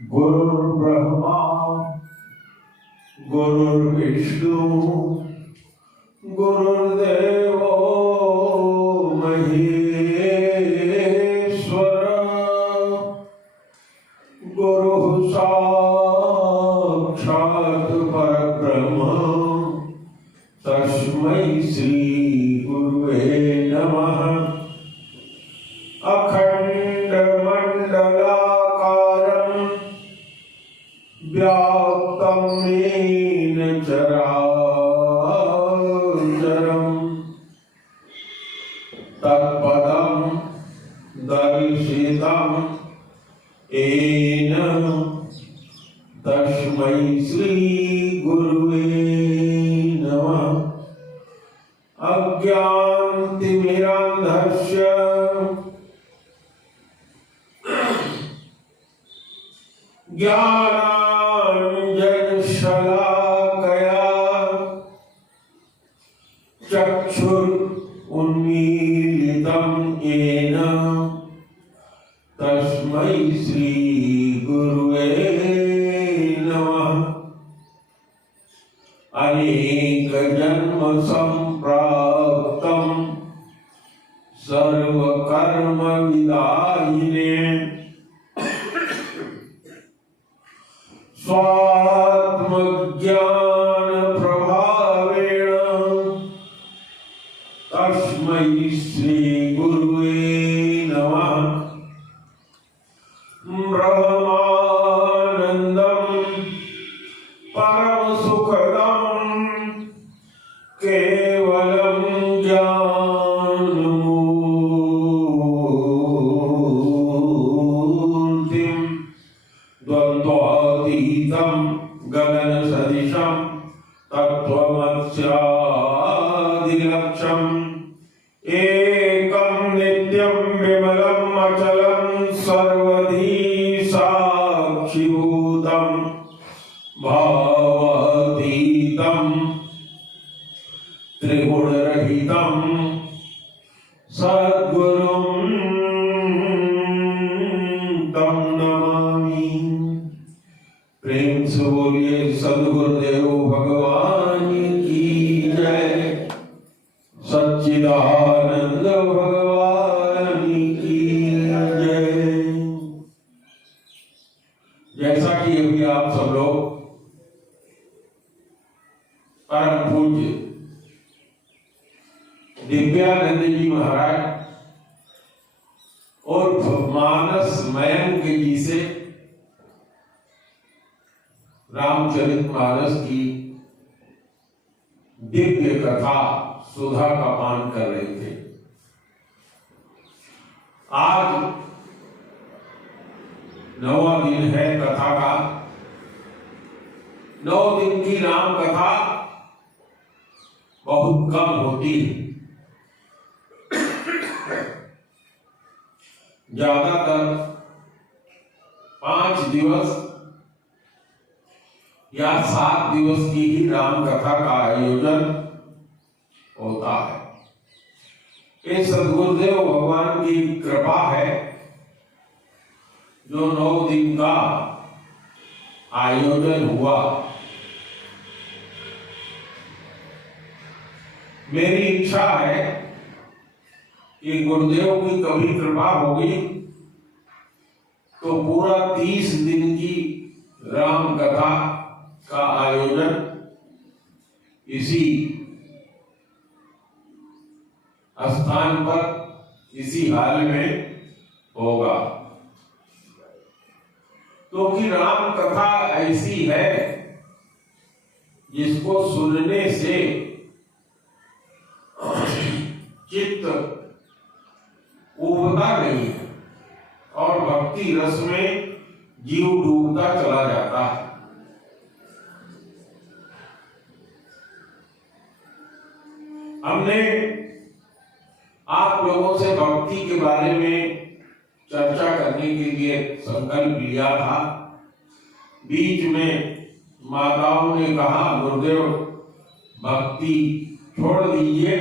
गुरुर्ब्रह्मा गुरुर्विष्णु गुरुर्देवो महेश्वर गुरुः साक्षात् परब्रह्म तस्मै श्री गुरुवे नमः। अखंडमंडलाकारं व्याप्तं येन चराचरं तत्पदं दर्शितं येन तस्मै श्री गुरुवे नमः। अज्ञानतिमिरान्धस्य ज्ञानाञ्जनशलाकया चक्षुरुन्मीलितं येन तस्मै श्री गुरुवे नमः। अनेकजन्म सम्प्राप्तं सर्वकर्म विदायिने स्वात्मज्ञान प्रभावेण तस्मै श्री गुरुवे नमः। ब्रह्मानन्दं परम सुखदं केवलं ज्ञानमूर्तिं द्वन्द्वातीतं गगनसदृशं तत्त्वमस्यादिलक्ष्यम् एकं नित्यं विमलम् अचलं सर्वधी साक्षिभूतं भावातीतं त्रिगुणरहितं सद्गुरुं तं नमामि। प्रेम से बोलिए सद्गुरुदेव भगवान की जय, सच्चिदानंद भगवान की जय। जैसा कि अभी आप सब लोग परम पूज्य दिव्यानंद जी महाराज और मानस मयंक जी से रामचरितमानस की दिव्य कथा सुधा का पान कर रहे थे। आज 9वां दिन है कथा का। 9 दिन की राम कथा बहुत कम होती है। ज्यादातर 5 दिवस या 7 दिवस की ही राम कथा का आयोजन होता है। ये सद्गुरुदेव भगवान की कृपा है जो 9 दिन का आयोजन हुआ। मेरी इच्छा है कि गुरुदेव की कभी कृपा होगी तो पूरा 30 दिन की राम कथा का आयोजन इसी स्थान पर इसी हाल में होगा, क्योंकि राम कथा ऐसी है जिसको सुनने से चित्त उबता नहीं है और भक्ति रस में जीव डूबता चला जाता है। हमने आप लोगों से भक्ति के बारे में चर्चा करने के लिए संकल्प लिया था। बीच में माताओं ने कहा गुरुदेव भक्ति छोड़ दीजिए,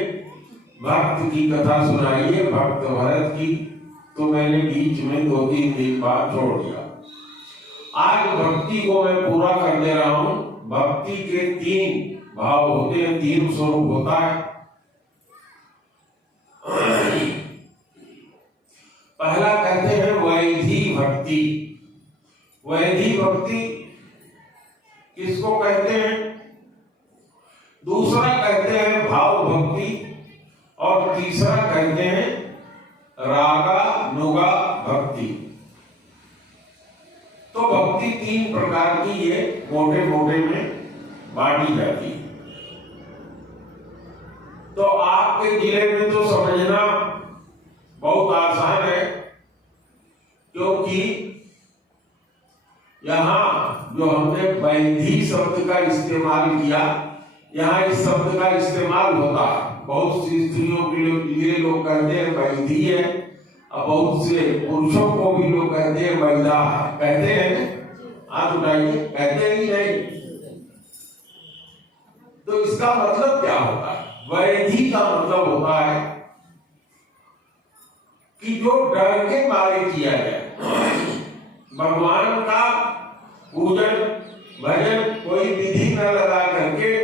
भक्त की कथा सुनाइए, भक्त भरत की। तो मैंने बीच में 2-3 दिन बाद छोड़ दिया। आज भक्ति को मैं पूरा कर दे रहा हूं। भक्ति के 3 भाव होते हैं, 3 स्वरूप होता है। पहला कहते हैं वैधी भक्ति। वैधी भक्ति किसको कहते हैं? दूसरा कहते हैं भाव भक्ति और तीसरा कहते हैं रागा नुगा भक्ति। तो भक्ति 3 प्रकार की ये मोटे मोटे में बांटी जाती है। तो आपके जिले में तो समझना बहुत आसान है, क्योंकि यहाँ जो हमने वैधी शब्द का इस्तेमाल किया, यहाँ इस शब्द का इस्तेमाल होता है। बहुत सी स्त्रियों के लिए लोग कहते हैं वैधी है, और बहुत से पुरुषों को भी लोग कहते हैं वैधा कहते हैं। हाथ उठाइए, कहते ही नहीं। तो इसका मतलब क्या होता है? वैधी का मतलब होता है कि जो डर के मारे किया जाए। भगवान का पूजन भजन कोई विधि न लगा करके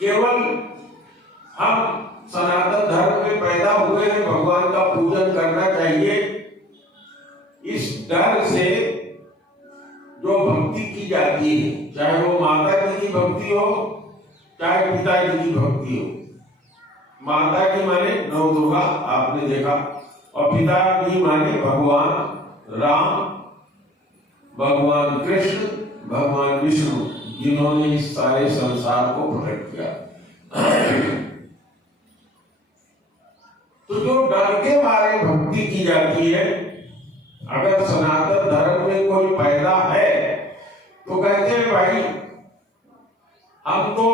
केवल हम सनातन धर्म में पैदा हुए हैं, भगवान का पूजन करना चाहिए, इस डर से जो भक्ति की जाती है, चाहे वो माता जी की भक्ति हो चाहे पिताजी की भक्ति हो। माता जी माने नौ दुर्गा, आपने देखा, और पिताजी माने भगवान राम, भगवान कृष्ण, भगवान विष्णु, जिन्होंने इस सारे संसार को प्रकट किया। तो जो डर के मारे भक्ति की जाती है, अगर सनातन धर्म में कोई पैदा है तो कहते हैं भाई हम तो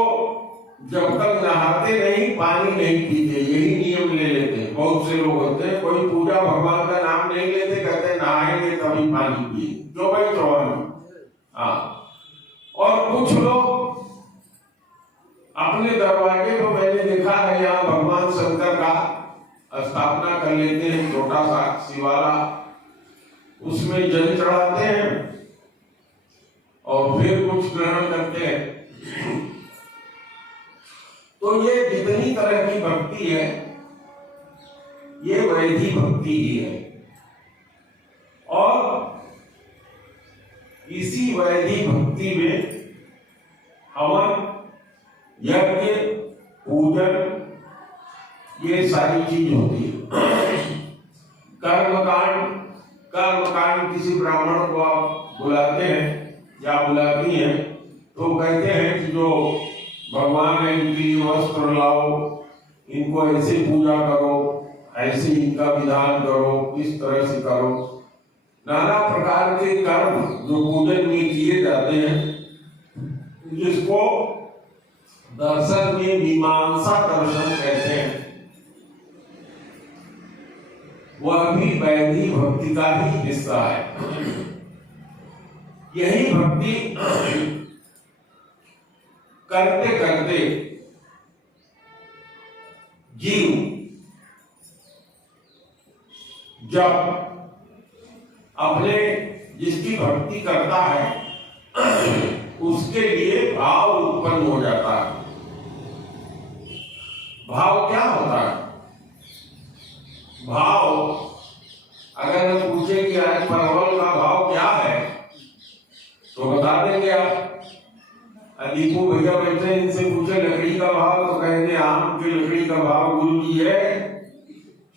जब तक नहाते नहीं पानी नहीं पीते, यही नियम ले लेते हैं। बहुत से लोग होते हैं, कोई पूजा भगवान का नाम नहीं लेते, कहते हैं नहाएंगे तभी पानी पिए। जो भाई चौहान, हाँ। और कुछ लोग अपने दरवाजे को, मैंने देखा है यहाँ भगवान शंकर का स्थापना कर लेते हैं, छोटा सा शिवाला, उसमें जल चढ़ाते हैं और फिर कुछ ग्रहण करते हैं। तो ये जितनी तरह की भक्ति है, ये वैधी भक्ति ही है। और इसी वैधी भक्ति में हवन, यज्ञ, पूजन, ये सारी चीज होती है। कर्मकांड, कर्मकांड किसी ब्राह्मण को आप बुलाते हैं या बुलाती हैं तो कहते हैं कि जो भगवान है इनके लिए वस्त्र लाओ, इनको ऐसे पूजा करो, ऐसे इनका विधान करो, इस तरह से करो। नाना प्रकार के कर्म जो पूजन में किए जाते हैं, जिसको दर्शन में मीमांसा दर्शन कहते हैं, वह भी वैधी भक्ति का ही हिस्सा है। यही भक्ति करते करते जीव जब अपने जिसकी भक्ति करता है उसके लिए भाव उत्पन्न हो जाता है। भाव क्या होता है? भाव, अगर हम पूछे कि आज परवल का भाव क्या है तो बता देंगे आप। दीपू भैया बैठे, इनसे पूछे लकड़ी का भाव तो कहेंगे आम की लकड़ी का भाव गुरु जी है,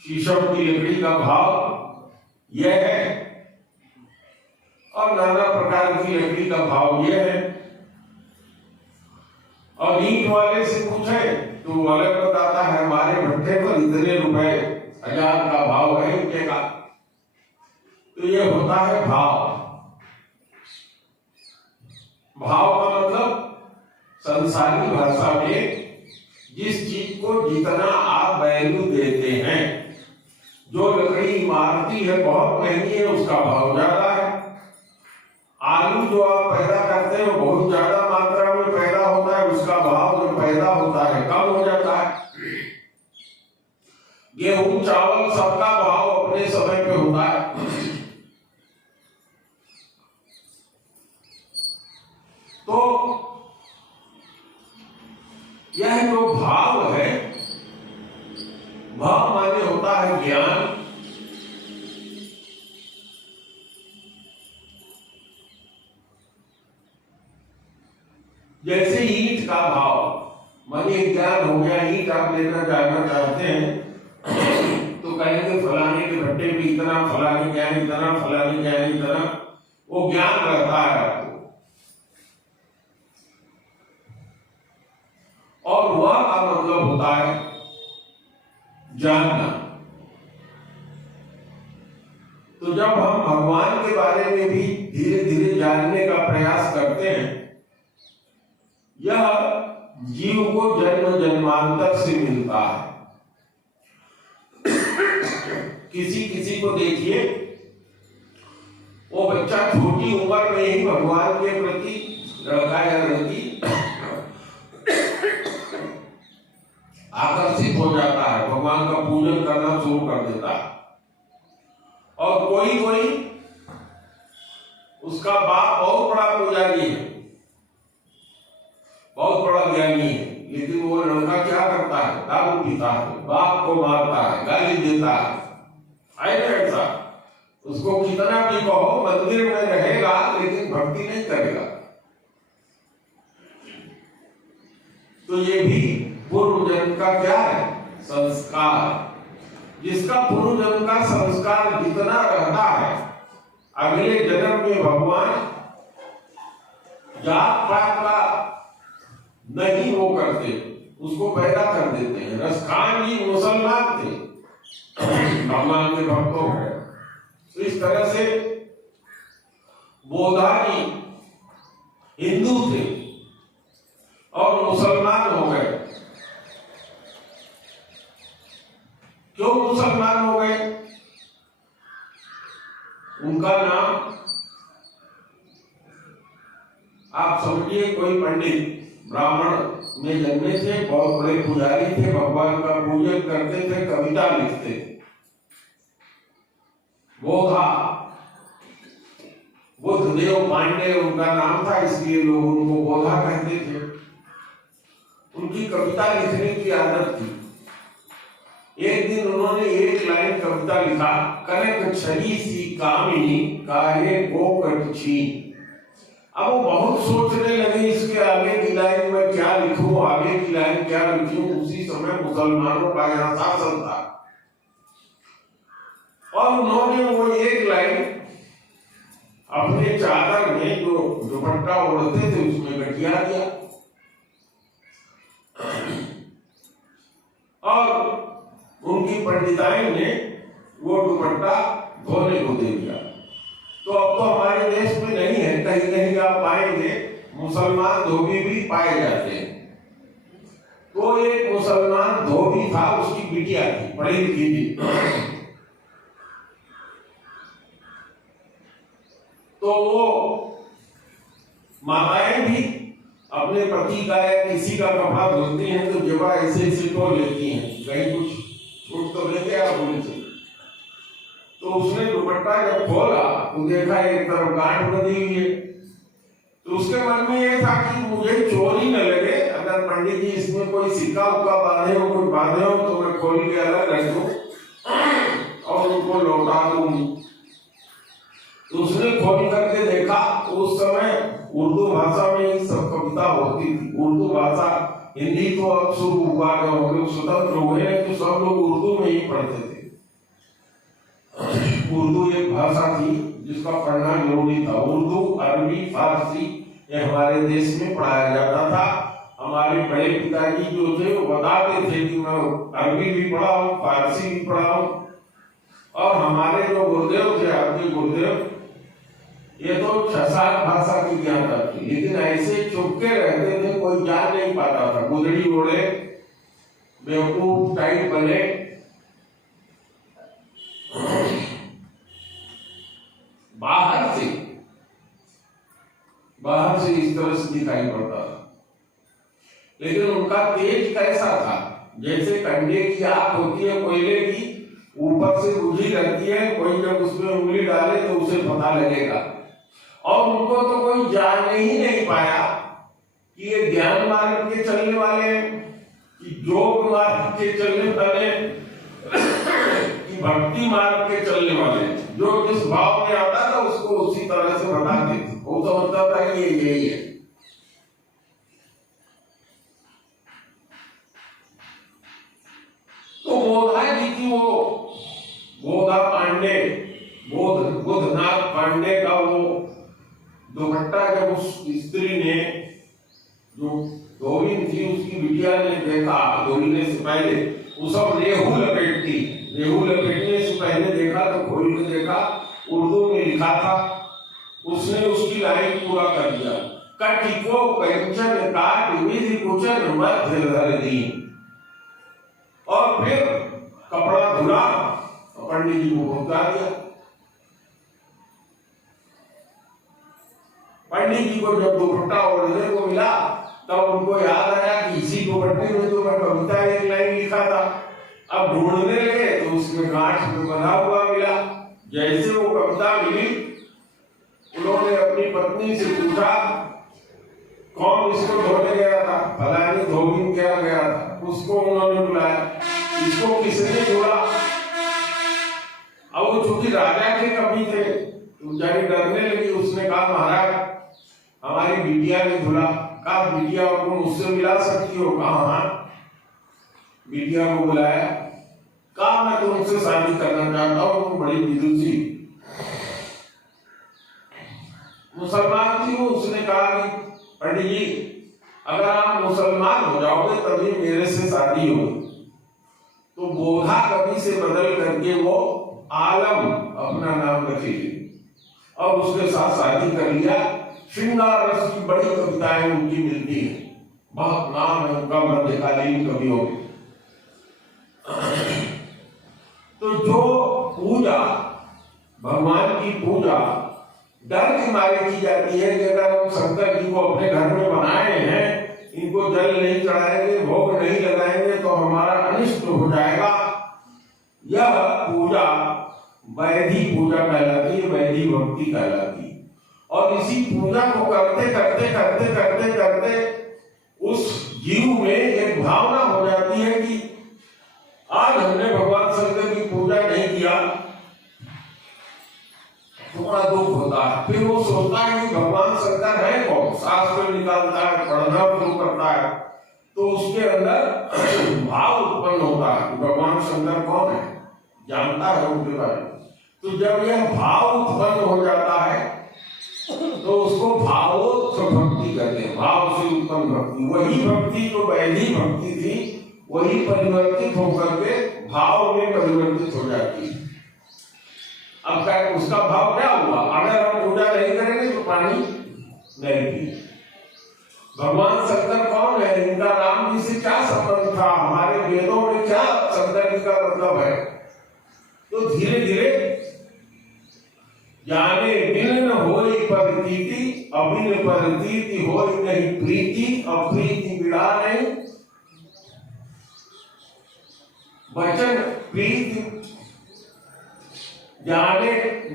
शीशम की लकड़ी का भाव यह है, और नाना प्रकार की लकड़ी का भाव यह है। और ईंट वाले से पूछे तो अलग बताता है, हमारे भट्टे पर इतने रुपए 1000 का भाव है ईंटे का। तो ये होता है भाव। भाव का मतलब संसारी भाषा में जिस चीज को जितना आप वैल्यू देते हैं, जो लकड़ी इमारती है बहुत महंगी है उसका भाव ज्यादा है। आलू जो आप पैदा करते हैं वो बहुत ज्यादा मात्रा में पैदा होता है, उसका भाव जो पैदा होता है कम हो जाता है। गेहूं चावल सबका भाव अपने समय पे होता है। तो यह जो भाव है, भाव माने होता है ज्ञान। जैसे ईंट का भाव मानिए ज्ञान हो गया, ईंट आप लेना जानना चाहते हैं तो कहेंगे फलाने के भट्टे में इतना, फलाने के यहाँ इतना, फलाने के यहाँ इतना, वो ज्ञान रहता है आपको। और वह का मतलब होता है जानना। तो जब हम भगवान के बारे में भी धीरे धीरे जानने का प्रयास करते हैं, यह जीव को जन्म जन्मांतर से मिलता है। किसी किसी को देखिए, वो बच्चा छोटी उम्र में ही भगवान के प्रति, लड़का या लड़की, आकर्षित हो जाता है, भगवान का पूजन करना शुरू कर देता है। और कोई कोई उसका बाप बहुत बड़ा पुजारी है, बहुत बड़ा ज्ञानी है, लेकिन वो लड़का क्या करता है? दारू पीता है, बाप को मारता है, गाली देता है। ऐसा उसको कितना भी कहो, मंदिर में रहेगा लेकिन भक्ति नहीं करेगा। तो ये भी पूर्व जन्म का क्या है? संस्कार। जिसका पूर्व जन्म का संस्कार जितना रहता है, अगले जन्म में भगवान जात पात का नहीं वो करते, उसको पैदा कर देते हैं। रसखान जी मुसलमान थे, भगवान के भक्त हो गए। तो इस तरह से बोधा जी हिंदू थे और मुसलमान हो गए। क्यों मुसलमान हो गए? उनका नाम आप समझिए, कोई पंडित ब्राह्मण में जन्मे थे, बहुत बड़े पुजारी थे, भगवान का पूजन करते थे, कविता लिखते थे। बोधा, बुद्धदेव पांडे उनका नाम था, इसलिए लोग उनको बोधा कहते थे। उनकी कविता लिखने की आदत थी। एक दिन उन्होंने एक लाइन कविता लिखा, कनक छड़ी सी कामिनी काहे गोकट छीन। अब वो बहुत सोचने लगे, इसके आगे की लाइन में क्या लिखूं, आगे की लाइन क्या लिखूं। उसी समय मुसलमानों का यहाँ शासन था और उन्होंने वो एक लाइन अपने चादर में जो दुपट्टा ओढ़ते थे उसमें गठिया दिया और उनकी पंडिताई ने वो दुपट्टा धोने को दे दिया। तो अब तो हमारे देश में नहीं है, कहीं कहीं आप पाएंगे मुसलमान धोबी भी पाए जाते हैं। तो एक मुसलमान धोबी था, उसकी बिटिया थी, पढ़ी लिखी थी। तो वो माताएं भी अपने पति का या किसी का कपड़ा धोती हैं तो जब ऐसे ऐसे तो लेती हैं, कहीं कुछ छूट तो लेते आप उनसे। तो उसने दुपट्टा जब खोला तो देखा एक तरफ गांठ बंधी हुई है। तो उसके मन में ये था कि मुझे चोरी न लगे, अगर पंडित जी इसमें कोई सिक्का उक्का बांधे हो, कोई बांधे हो तो मैं खोल के अलग रख दूं और उनको लौटा दूंगी। तो उसने खोल करके देखा तो उस समय उर्दू भाषा में ही सब कविता होती थी। उर्दू भाषा, हिंदी तो अब शुरू हुआ, हम लोग स्वतंत्र हुए तो सब लोग उर्दू में ही पढ़ते थे। उर्दू एक भाषा थी जिसका पढ़ना जरूरी था। उर्दू, अरबी, फारसी ये हमारे देश में पढ़ाया जाता था। हमारे बड़े पिताजी जो थे वो बताते थे कि मैं अरबी भी पढ़ा हूँ, फारसी भी पढ़ा हूँ। और हमारे जो गुरुदेव थे, आपके गुरुदेव, ये तो 6-7 भाषा की ज्ञाता थी, लेकिन ऐसे चुपके रहते थे, कोई जान नहीं पाता था। गुदड़ी ओढ़े, बेवकूफ टाइप बने। बाहर से इस तरह से दिखाई पड़ता था, लेकिन उनका तेज कैसा था? जैसे कंडे की आग होती है कोयले की, ऊपर से बुझी रहती है, कोई जब उसमें उंगली डाले तो उसे पता लगेगा। और उनको तो कोई जान ही नहीं पाया कि ये ज्ञान मार्ग के चलने वाले हैं, कि योग मार्ग के चलने वाले हैं, कि भक्ति मार्ग के चलने वाले हैं। जो जिस भाव में आता था उसको उसी तरह से बताते थे। वो तो मतलब था ये यही है। तो बोधा जी की वो बोधा पांडे, बुधनाथ पांडे का वो दुपट्टा जब उस स्त्री ने, जो धोबिन थी, उसकी बिटिया ने देखा, धोबिने से पहले वो सब रेहू लपेटती, रेहू लपेटने से पहले देखा तो खोल के देखा, उर्दू में लिखा था। उसने उसकी लाइन पूरा कर दिया, कटिको कंचन काट विधि कुचन मध्य धर दी। और फिर कपड़ा धुला, पंडित जी को पहुंचा दिया। पंडित जी को जब दुपट्टा ओढ़ने को मिला तब उनको याद आया कि इसी दुपट्टे में तो मैं कविता एक लाइन लिखा था। अब ढूंढने लगे तो उसमें गांठ में बंधा हुआ मिला। जैसे वो कविता मिली, उन्होंने अपनी पत्नी से पूछा, कौन इसको धोने गया था? फलानी धोबिन क्या गया था। उसको उन्होंने बुलाया, इसको किसने धोला? अब वो चूंकि राजा के कवि थे तो बेचारी डरने लगी। उसने कहा, महाराज हमारी बिटिया ने धुला। कहा, बिटिया को मुझसे मिला सकती हो? कहा हाँ। बिटिया को बुलाया, कहा मैं तुमसे शादी करना चाहता हूँ, तुम बड़ी विदुषी मुसलमान थी। उसने कहा कि पंडित जी अगर आप मुसलमान हो जाओगे तभी मेरे से शादी होगी। तो बोधा कवि से बदल करके वो आलम अपना नाम रखेगी और उसके साथ शादी कर लिया। श्रृंगार रस की बड़ी कविताएं उनकी मिलती है, बहुत नाम है उनका मध्यकालीन कवियों में। तो जो पूजा, भगवान की पूजा डर के मारे की जाती है कि अगर हम शंकर जी को अपने घर में बनाए हैं, इनको जल नहीं चढ़ाएंगे, भोग नहीं लगाएंगे तो हमारा अनिष्ट हो जाएगा। यह पूजा वैधि पूजा कहलाती है, वैधि भक्ति कहलाती है। और इसी पूजा को करते करते करते करते करते उस जीव में एक भावना हो जाती है कि आज हमने भगवान शंकर की पूजा नहीं किया तो बड़ा दुख होता है। फिर वो सोचता है कि भगवान शंकर है कौन, शास्त्र निकालता है, पढ़ना शुरू करता है, तो उसके अंदर भाव उत्पन्न होता है कि भगवान शंकर कौन है, जानता है उनके बारे में। तो जब यह भाव उत्पन्न हो जाता है तो उसको भावोत्थ भक्ति कहते हैं, भाव से उत्पन्न भक्ति। वही भक्ति जो वैधि भक्ति थी वही परिवर्तित होकर के भाव में परिवर्तित हो जाती है। अब क्या उसका भाव क्या हुआ? अगर हम पूजा नहीं करेंगे तो पानी नहीं पिए। भगवान शंकर कौन है, इनका राम जी से क्या संबंध था, हमारे वेदों में क्या शंकर जी का मतलब है? तो धीरे धीरे जाने बिन न होई प्रतीति, अबिन प्रतीति होई नहीं प्रीति, अप्रीति बिड़ा नहीं। वचन प्रीति जाने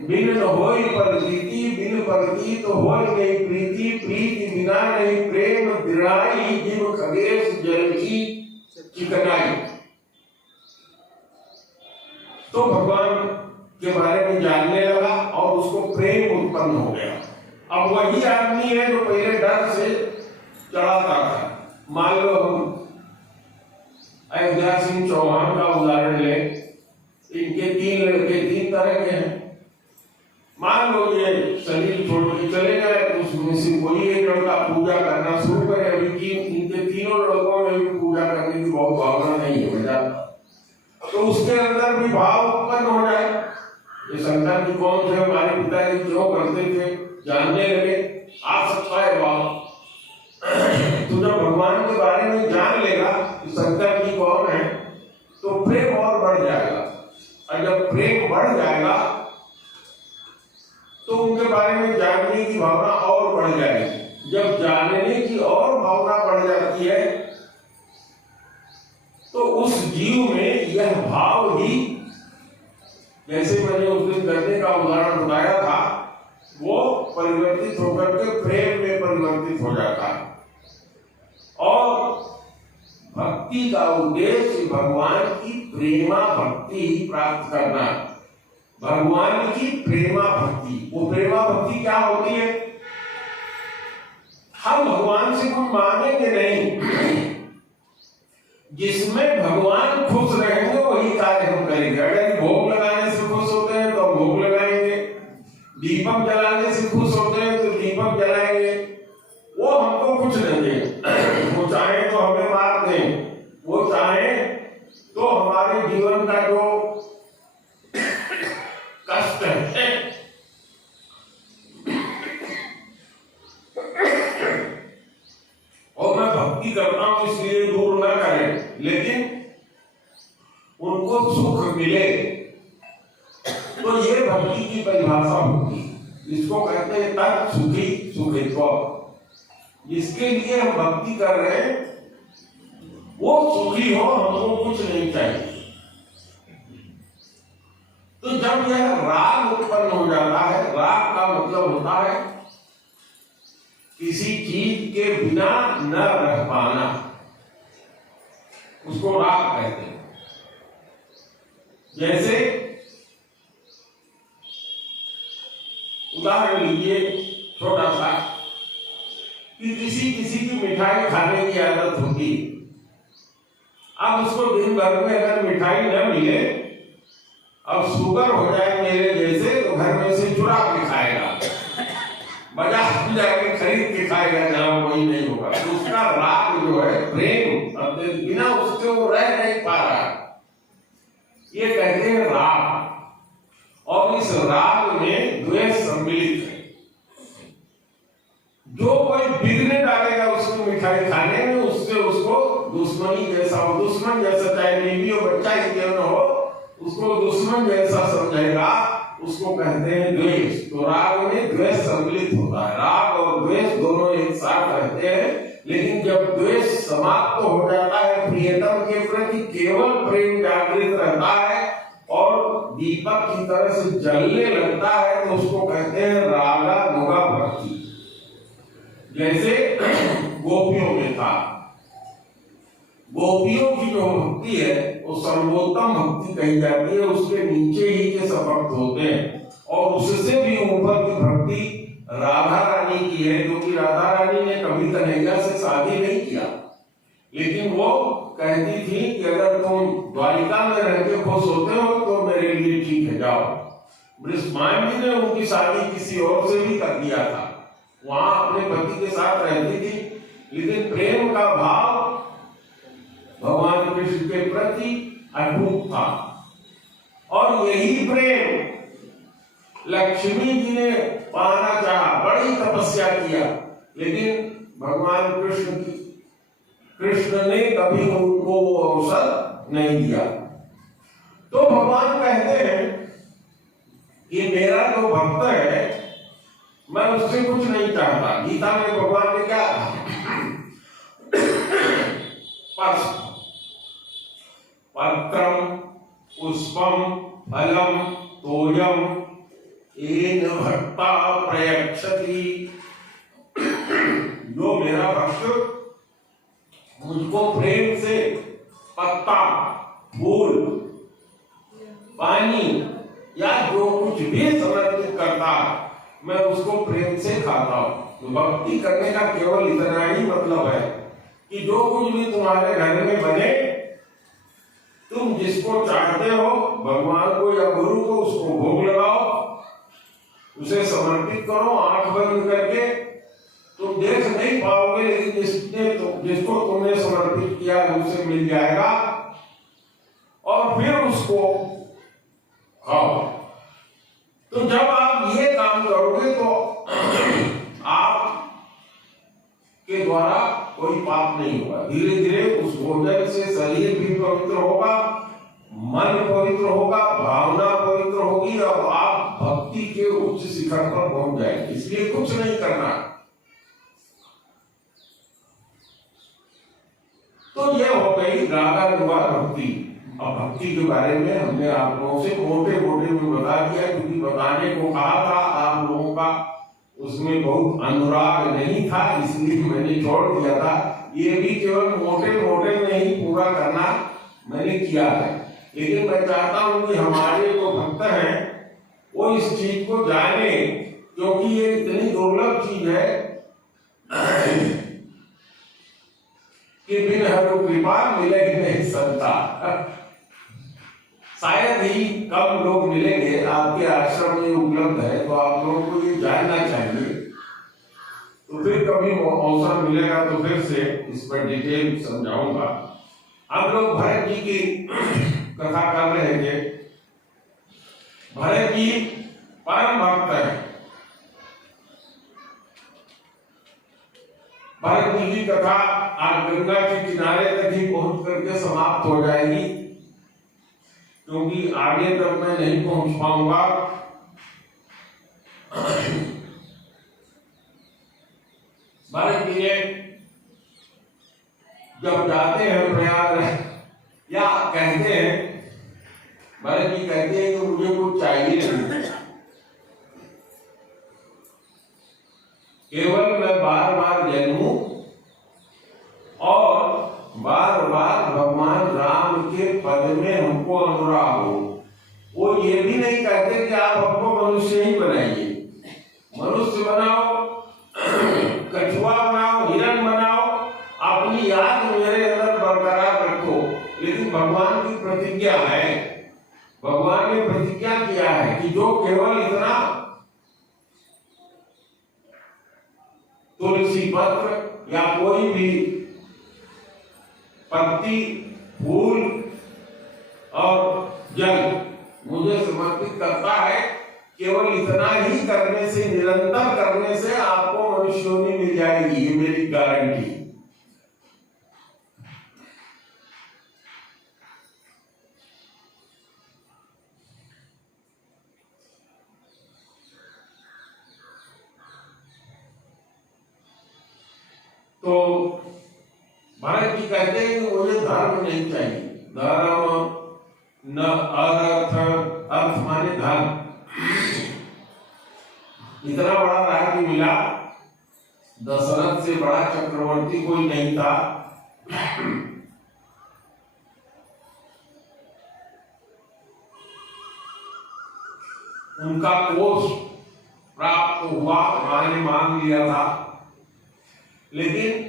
बिन न होई प्रतीति, बिन प्रतीत होई नहीं प्रीति, प्रीति बिना नहीं प्रेम, दृढ़ाई जीव खगेश जल की चिकनाई। तो भगवान के बारे में जानने लगा और उसको प्रेम उत्पन्न हो गया। अब वही आदमी है जो पहले डर से चढ़ाता था। मान लो हम अयोध्या सिंह चौहान का उदाहरण ले, इनके 3 लड़के 3 तरह के हैं। मान लो ये शरीर छोड़ के चले गए तो उसमें से कोई एक लड़का पूजा करना शुरू करे। अभी इनके तीनों लड़कों में भी पूजा करने की बहुत भावना नहीं है बेटा, तो उसके अंदर भी भाव उत्पन्न हो जाए, ये शंकर जी कौन थे, हमारे पिताजी क्यों करते थे, जानने लगे, आ सकता है भाव। तो जब भगवान के बारे में जान लेगा कि शंकर जी कौन है तो प्रेम और बढ़ जाएगा। और जब प्रेम बढ़ जाएगा तो उनके बारे में जानने की भावना और बढ़ जाएगी। जब जानने की और भावना बढ़ जाती है तो उस जीव में यह भाव ही, जैसे मैंने उस दिन करने का उदाहरण बताया था, वो परिवर्तित होकर के प्रेम में परिवर्तित हो जाता है। भक्ति का उद्देश्य भगवान की प्रेमा भक्ति प्राप्त करना। भगवान की प्रेमा भक्ति, वो प्रेमा भक्ति क्या होती है? हम भगवान से कुछ मांगेंगे नहीं, जिसमें भगवान खुश रहेंगे वही कार्य हम करेंगे। अगर भोग लगाने से खुश होते हैं तो भोग लगाएंगे, दीपक जलाने से खुश होते हैं तो दीपक जलाएंगे। वो हमको कुछ नहीं दें, वो चाहे तो हमें मार दें, वो चाहे तो हमारे जीवन का जो कष्ट है और मैं भक्ति करता हूं इसलिए दूर न करें, लेकिन उनको सुख मिले, तो ये भक्ति की परिभाषा होती है। इसको कहते हैं तत् सुखी सुखित्व। जिसके लिए हम भक्ति कर रहे हैं वो सुखी हो, हमको कुछ नहीं चाहिए। तो जब यह राग उत्पन्न हो जाता है, राग का मतलब होता है किसी चीज के बिना न रह पाना, उसको राग कहते हैं। जैसे उदाहरण लीजिए छोटा सा, कि किसी की मिठाई खाने की आदत होती, अब उसको दिन भर में अगर मिठाई न मिले, अब शुगर हो जाए मेरे जैसे, तो घर में से चुरा के खाएगा, बाजार में जाके खरीद के खाएगा, जहां कोई नहीं होगा। तो उसका राग जो है, प्रेम, अब बिना उसके वो रह नहीं पा रहा, ये कहते हैं राग। और इस राग में द्वेष सम्मिलित है। जो कोई बिगड़े डालेगा उसको मिठाई खाने में, उससे उसको दुश्मनी जैसा हो, दुश्मन जैसा, चाहे बीवी हो बच्चा ही क्यों न हो, उसको दुश्मन जैसा समझेगा, उसको कहते हैं द्वेष। तो राग में द्वेष सम्मिलित होता है। राग और द्वेष दोनों एक साथ रहते हैं, लेकिन जब द्वेष समाप्त हो जाता है, प्रियतम के प्रति केवल प्रेम जागृत रहता है और दीपक की तरह से जलने लगता है, तो उसको कहते हैं रागानुगा भक्ति। जैसे गोपियों में था, गोपियों की जो भक्ति है वो सर्वोत्तम भक्ति कही जाती है। उसके नीचे ही के सब भक्त होते हैं, और उससे भी ऊपर की भक्ति राधा रानी की है, क्योंकि राधा रानी ने कभी कन्हैया से शादी नहीं किया, लेकिन वो कहती थी कि अगर तुम द्वारिका में रह के खुश होते हो तो मेरे लिए ठीक है, जाओ। ब्रह्मा जी ने उनकी शादी किसी और से भी कर दिया था, वहां अपने पति के साथ रहती थी, लेकिन प्रेम का भाव भगवान कृष्ण के प्रति अटूट था। और यही प्रेम लक्ष्मी जी ने पाना चाहा, बड़ी तपस्या किया, लेकिन भगवान कृष्ण ने कभी उनको वो अवसर नहीं दिया। तो भगवान कहते हैं कि मेरा जो भक्त है, मैं उससे कुछ नहीं चाहता। गीता में भगवान ने क्या कहा? पत्रम पुष्पम फलम तोयम येन भक्ता प्रयच्छति। जो मेरा भक्त मुझको प्रेम से पत्ता, फूल, पानी या जो कुछ भी समर्पित करता, मैं उसको प्रेम से खाता हूं। तो भक्ति करने का केवल इतना ही मतलब है कि जो कुछ भी तुम्हारे घर में बने, तुम जिसको चाहते हो, भगवान को या गुरु को, उसको भोग लगाओ, उसे समर्पित करो आंख बंद करके। तुम देख नहीं पाओगे, लेकिन जिसको तुमने समर्पित किया है उसे मिल जाएगा, और फिर उसको खाओ। तो जब आप ये काम करोगे तो आप के द्वारा कोई पाप नहीं होगा। धीरे धीरे उस भोजन से शरीर भी पवित्र होगा, मन पवित्र होगा, भावना पवित्र होगी, और आप भक्ति के उच्च शिखर पर पहुंच जाएंगे। इसलिए कुछ नहीं करना। तो ये हो गई रागानुगा भक्ति। अब भक्ति के बारे में हमने आप लोगों से मोटे मोटे में बता दिया, क्योंकि बताने को कहा था आप लोगों का उसमें बहुत अनुराग नहीं था, इसलिए मैंने छोड़ दिया था। ये भी केवल मोटे मोटे में ही पूरा करना मैंने किया है, लेकिन मैं चाहता हूं कि हमारे जो भक्त हैं वो इस चीज को जाने, क्योंकि ये इतनी दुर्लभ चीज है कि बिन हरु कृपा मिले ही नहीं सकता। शायद ही कम लोग मिलेंगे, आपके आश्रम में उपलब्ध है, तो आप लोगों को ये जानना चाहिए। तो फिर कभी अवसर मिलेगा तो फिर से इस पर डिटेल समझाऊंगा। हम लोग भरत जी की कथा कर रहे थे। भरत जी परम भक्त है। भरत जी की कथा आज गंगा के किनारे तक ही पहुंच करके समाप्त हो जाएगी, क्योंकि आगे तक मैं नहीं पहुंच पाऊंगा। भरत जी ने जब जाते हैं प्रयाग, या कहते हैं, भरत जी कहते हैं कि मुझे कुछ चाहिए नहीं, केवल मैं बार बार जन्मूं और बार बार भगवान राम के पद में हमको अनुराग हो। वो ये भी नहीं कहते कि आप हमको मनुष्य ही बनाइए, मनुष्य बनाओ, कछुआ बनाओ, हिरण बनाओ, अपनी याद मेरे अंदर बरकरार रखो। लेकिन भगवान की प्रतिज्ञा है, भगवान ने प्रतिज्ञा किया है कि जो केवल इतना तुलसी पत्र या कोई भी पत्ती, फूल और जल मुझे समर्पित करता है, केवल इतना ही करने से, निरंतर करने से आपको मनुष्योनी मिल जाएगी, ये मेरी गारंटी। तो भरत जी कहते हैं कि मुझे धर्म नहीं चाहिए। धर्म न अर्थ, अर्थ माने धर्म। इतना बड़ा राज्य मिला, दशरथ से बड़ा चक्रवर्ती कोई नहीं था। उनका कोष प्राप्त हुआ, मां ने मांग लिया था, लेकिन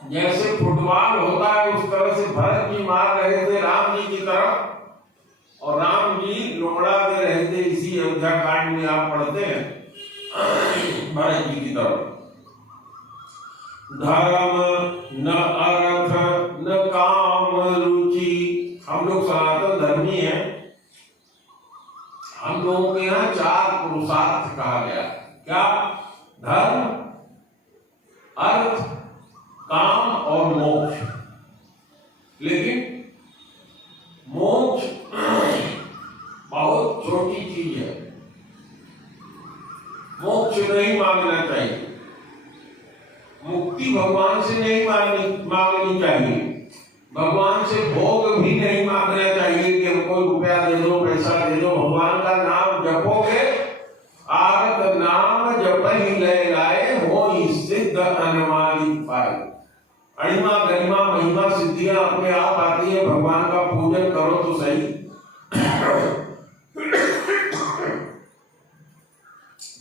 जैसे फुटबॉल होता है उस तरह से भरत जी मार रहे थे राम जी की तरफ, और राम जी लोमड़ा दे रहे थे। इसी अयोध्या कांड में आप पढ़ते हैं भरत जी की तरफ। धर्म न अर्थ न काम रुचि। हम लोग सनातन धर्मी हैं, हम लोगों के यहाँ 4 पुरुषार्थ कहा गया। क्या? धर्म, अर्थ, काम और मोक्ष। लेकिन मोक्ष बहुत छोटी चीज है, मोक्ष नहीं मांगना चाहिए, मुक्ति भगवान से नहीं मांगनी चाहिए, भगवान से भोग भी नहीं मांगना चाहिए कि हमको रुपया दे दो, पैसा दे दो। भगवान का नाम जपोगे, आरत नाम जप ही ले लाए, हो सिद्ध अनुमानित पाए। अणिमा गरिमा महिमा सिद्धियां अपने आप आती है, भगवान का पूजन करो तो सही।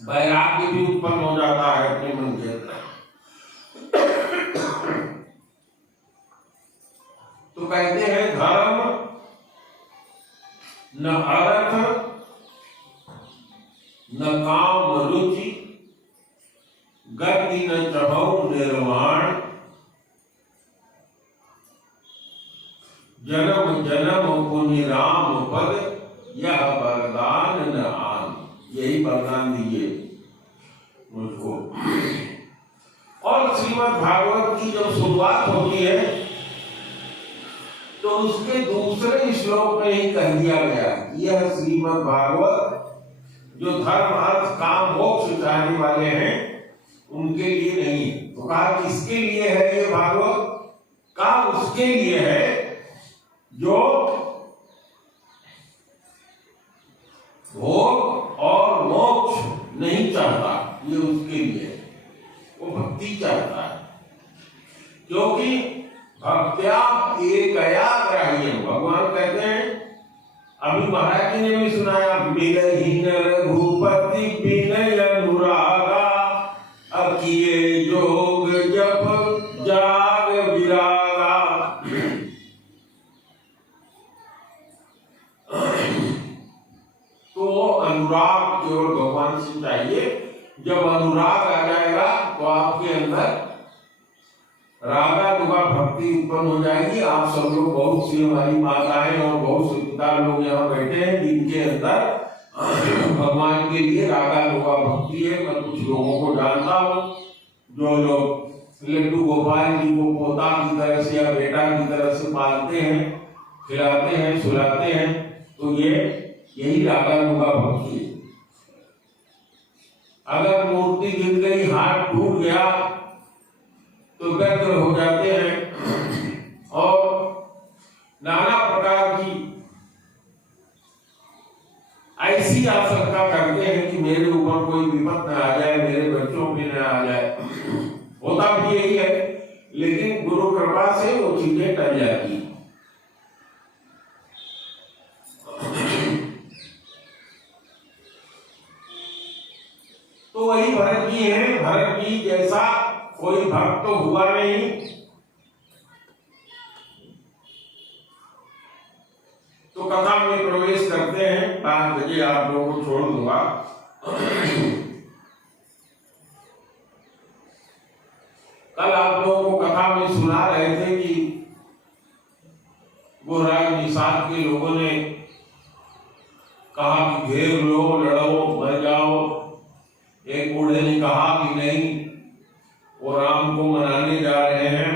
वैराग्य भी उत्पन्न हो जाता है अपने मन के अंदर। तो कहते हैं धर्म न अर्थ न काम रुचि, गति न चढ़ऊ निर्वाण, जन्म जन्म पुनि राम पद, यह वरदान न आन। यही वरदान दीजिए मुझको। और श्रीमद् भागवत की जब शुरुआत होती है तो उसके दूसरे श्लोक में ही कह दिया गया, यह श्रीमद् भागवत जो धर्म अर्थ काम मोक्ष चाहने वाले हैं उनके लिए नहीं। तो कहा किसके लिए है ये भागवत? कहा उसके लिए है जो भोग और मोक्ष नहीं चाहते। चाहता, ये उसके लिए वो भक्ति चाहता है, क्योंकि भक्त्या एकया ग्राह्यम। भगवान कहते हैं, अभी महाराज जी ने भी सुनाया, मिलहीन रघुपति विनय अनुरागा, अकिए जोग जप जाग विरागा। तो अनुराग केवल भगवान से चाहिए। जब अनुराग आ जाएगा तो आपके अंदर रागानुगा भक्ति उत्पन्न हो जाएगी। आप सब लोग, बहुत सी हमारी माताएं और बहुत से पिता लोग यहाँ बैठे हैं जिनके अंदर भगवान के लिए रागानुगा भक्ति है। मैं कुछ लोगों को जानता हूँ जो लोग लड्डू गोपाल जी को पोता की तरह से या बेटा की तरह से पालते हैं, खिलाते हैं, सुलाते हैं, तो ये यही रागानुगा भक्ति है। अगर मूर्ति गिर गई, हाथ टूट गया तो व्यग्र हो जाते हैं और नाना प्रकार की ऐसी आशंका करते हैं कि मेरे ऊपर कोई विपद न आ जाए, मेरे बच्चों पे न आ जाए। होता भी यही है, लेकिन गुरु कृपा से वो चीजें टल जाती। तो वही भरत जी है। भरत जी जैसा कोई भक्त तो हुआ नहीं। तो कथा में प्रवेश करते हैं। 5 बजे आप लोगों को छोड़ दूंगा। कल आप लोगों को कथा में सुना रहे थे कि गोराज निषाद के लोगों ने कहा कि घेर लो, लड़ो, मर जाओ। एक बूढ़े ने कहा कि नहीं, वो राम को मनाने जा रहे हैं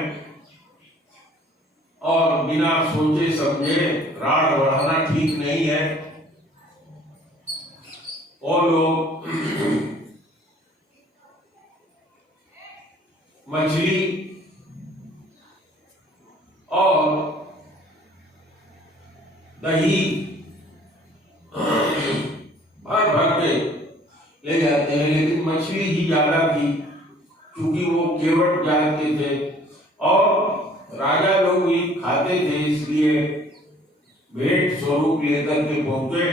और बिना सोचे समझे राड़ बढ़ाना ठीक नहीं है। और लोग मछली और दही भर भर के ले जाते हैं, लेकिन मछली ही ज्यादा थी क्योंकि वो केवट जानते थे और राजा लोग भी खाते थे, इसलिए भेंट स्वरूप लेकर के पहुंचे।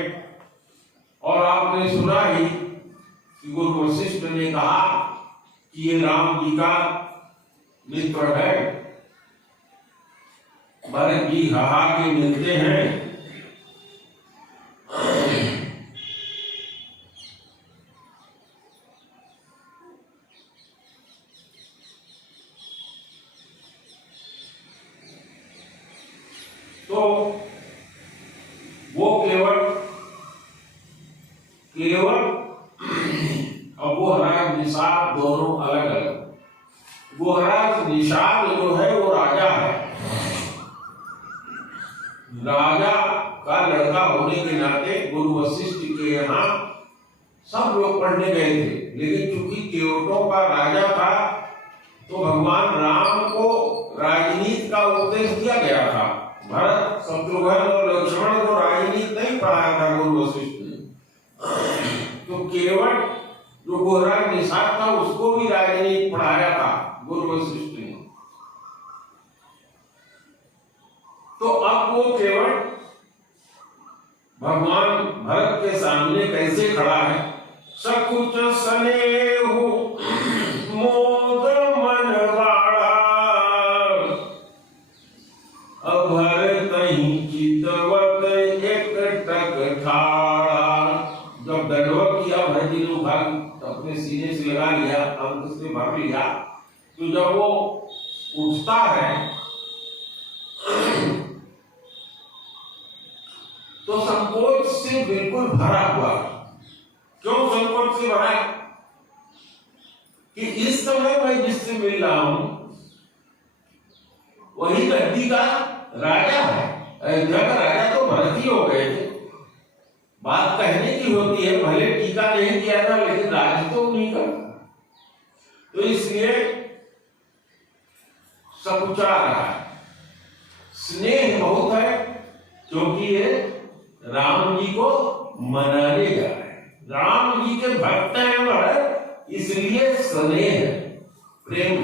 और आपने सुना ही कि गुरु वशिष्ठ ने कहा कि ये राम जी का मित्र है। भरत जी हाहा के मिलते हैं। तो वो केवट और गोहराज निषाद दोनों अलग अलग। गोहराज निषाद जो है वो राजा है। राजा का लड़का होने के नाते गुरु वशिष्ठ के यहाँ सब लोग पढ़ने गए थे, लेकिन चूंकि केवटों का राजा था तो भगवान राम को राजनीति का उपदेश दिया गया था। भरत, शत्रुघ्न और लक्ष्मण को राजनीति नहीं पढ़ाया था गुरु वशिष्ठ ने। तो केवट जो गोहराज निषाद था उसको भी राजनीति पढ़ाया था गुरु वशिष्ठ ने। तो अब वो केवट भगवान भरत के सामने कैसे खड़ा है? सकुच स्नेहु मोद मन बाड़ा, अभरत ही चितवत एक टक ठाड़ा। जब दंडवत किया भरत जी ने उठा अपने सीने से लगा लिया, अंक से भर लिया, तो जब वो उठता है तो संकोच से बिल्कुल भरा हुआ। क्यों संकोच से भरा? कि इस समय मैं जिससे मिल रहा हूं वही गद्दी का राजा है। अयोध्या का राजा तो भरत ही हो गए थे। बात कहने की होती है, भले टीका नहीं किया था लेकिन राज तो नहीं कर। तो इसलिए सकुचा रहा है। स्नेह बहुत है क्योंकि ये राम जी को मनाने जा रहे हैं। राम जी के भक्त हैं महाराज, इसलिए स्नेह प्रेम।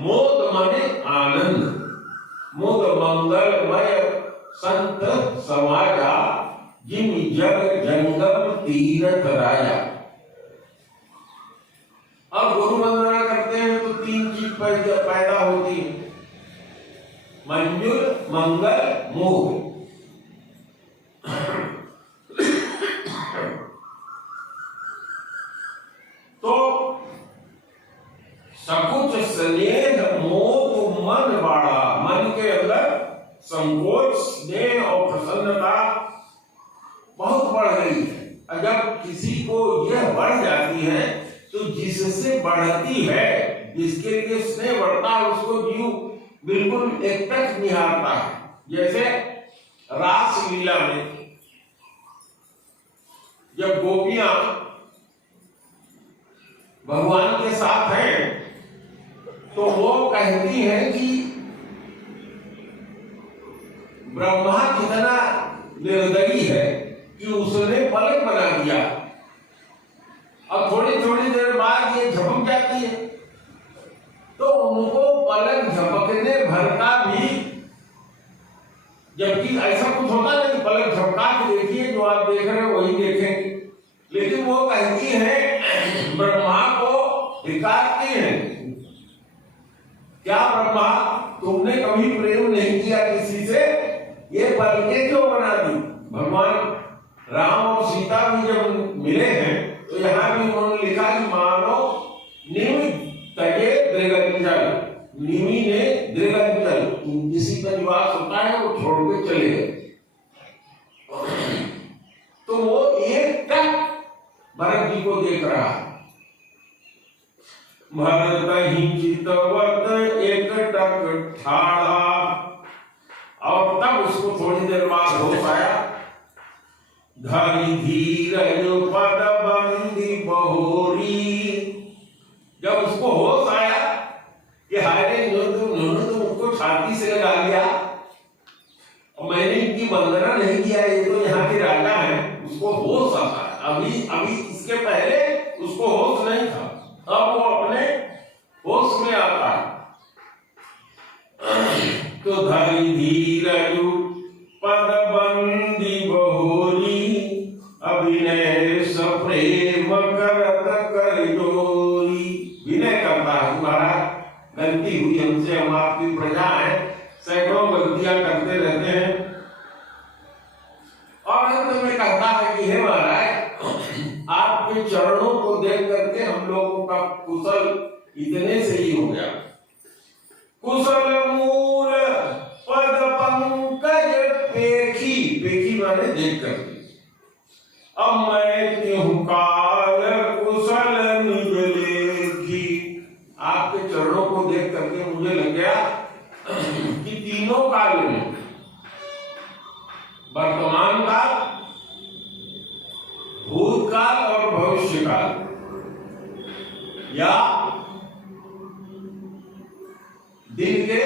मोद माने आनंद, मोद मंगलमय संत समाजा, जिम जग जंगम तीरथ राजा। अब गुरु वंदना करते हैं तो तीन चीज पैदा होती है, मंजुल, मंगल, मोह। तो सकुच स्नेह मोह मन बाड़ा, मन के अंदर संकोच, स्नेह और प्रसन्नता बहुत बढ़ गई है। और जब किसी को यह बढ़ जाती है तो जिससे बढ़ती है, जिसके लिए स्नेह बढ़ता है, उसको जीव बिल्कुल एकटक निहारता है। जैसे रास लीला में जब गोपियां भगवान के साथ हैं तो वो कहती हैं कि ब्रह्मा कितना निर्दयी है कि उसने पलक बना दिया, अब थोड़ी थोड़ी देर बाद ये झपक जाती है। तो उनको पलक झपकने भर का भी, जबकि ऐसा कुछ होता नहीं, पलक झपका के देखिए, जो आप देख रहे हो वही देखेंगे। लेकिन वो कहती है ब्रह्मा को धिक्कारती है, क्या ब्रह्मा तुमने कभी प्रेम नहीं किया किसी से, ये पलकें क्यों बना दी। भगवान राम और सीता भी जब मिले हैं तो यहाँ भी उन्होंने लिखा कि मानो निमि तजे दृगंजल, निमि ने दृगंजल, किसी का निवास होता है वो छोड़ के चले गए। तो वो एक टक भरत जी को देख रहा है, भरत ही चितवत एक टक ठाड़ा। और तब उसको थोड़ी देर बाद होश आया, धरि धीरज पद बंदी बहोरी। जब उसको होश आया कि हाय उन्होंने तो उनको छाती से लगा लिया और मैंने इनकी वंदना नहीं किया, ये तो यहाँ के राजा हैं, उसको होश आता है। अभी इसके पहले उसको होश नहीं था, अब वो अपने होश में आता है। तो धरि धीरज पद बंदी बहोरी, अभिनय सप्रेम करत कर जोरी। विनय करता है, महाराज गलती हुई हमसे, हम आपकी प्रजा है, सैकड़ों गलतियां करते रहते हैं। और अंत में कहता है कि हे महाराज, आपके चरणों को देख करके हम लोगों का कुशल इतने से ही हो गया। कुशल मूल पद पंकज पेखी, पेखी माने देख करके। अब मैं क्यों काल कुशल निज लेखी, आपके चरणों को देख करके मुझे लग गया कि तीनों काल में, वर्तमान काल, भूतकाल और भविष्य काल, या दिन के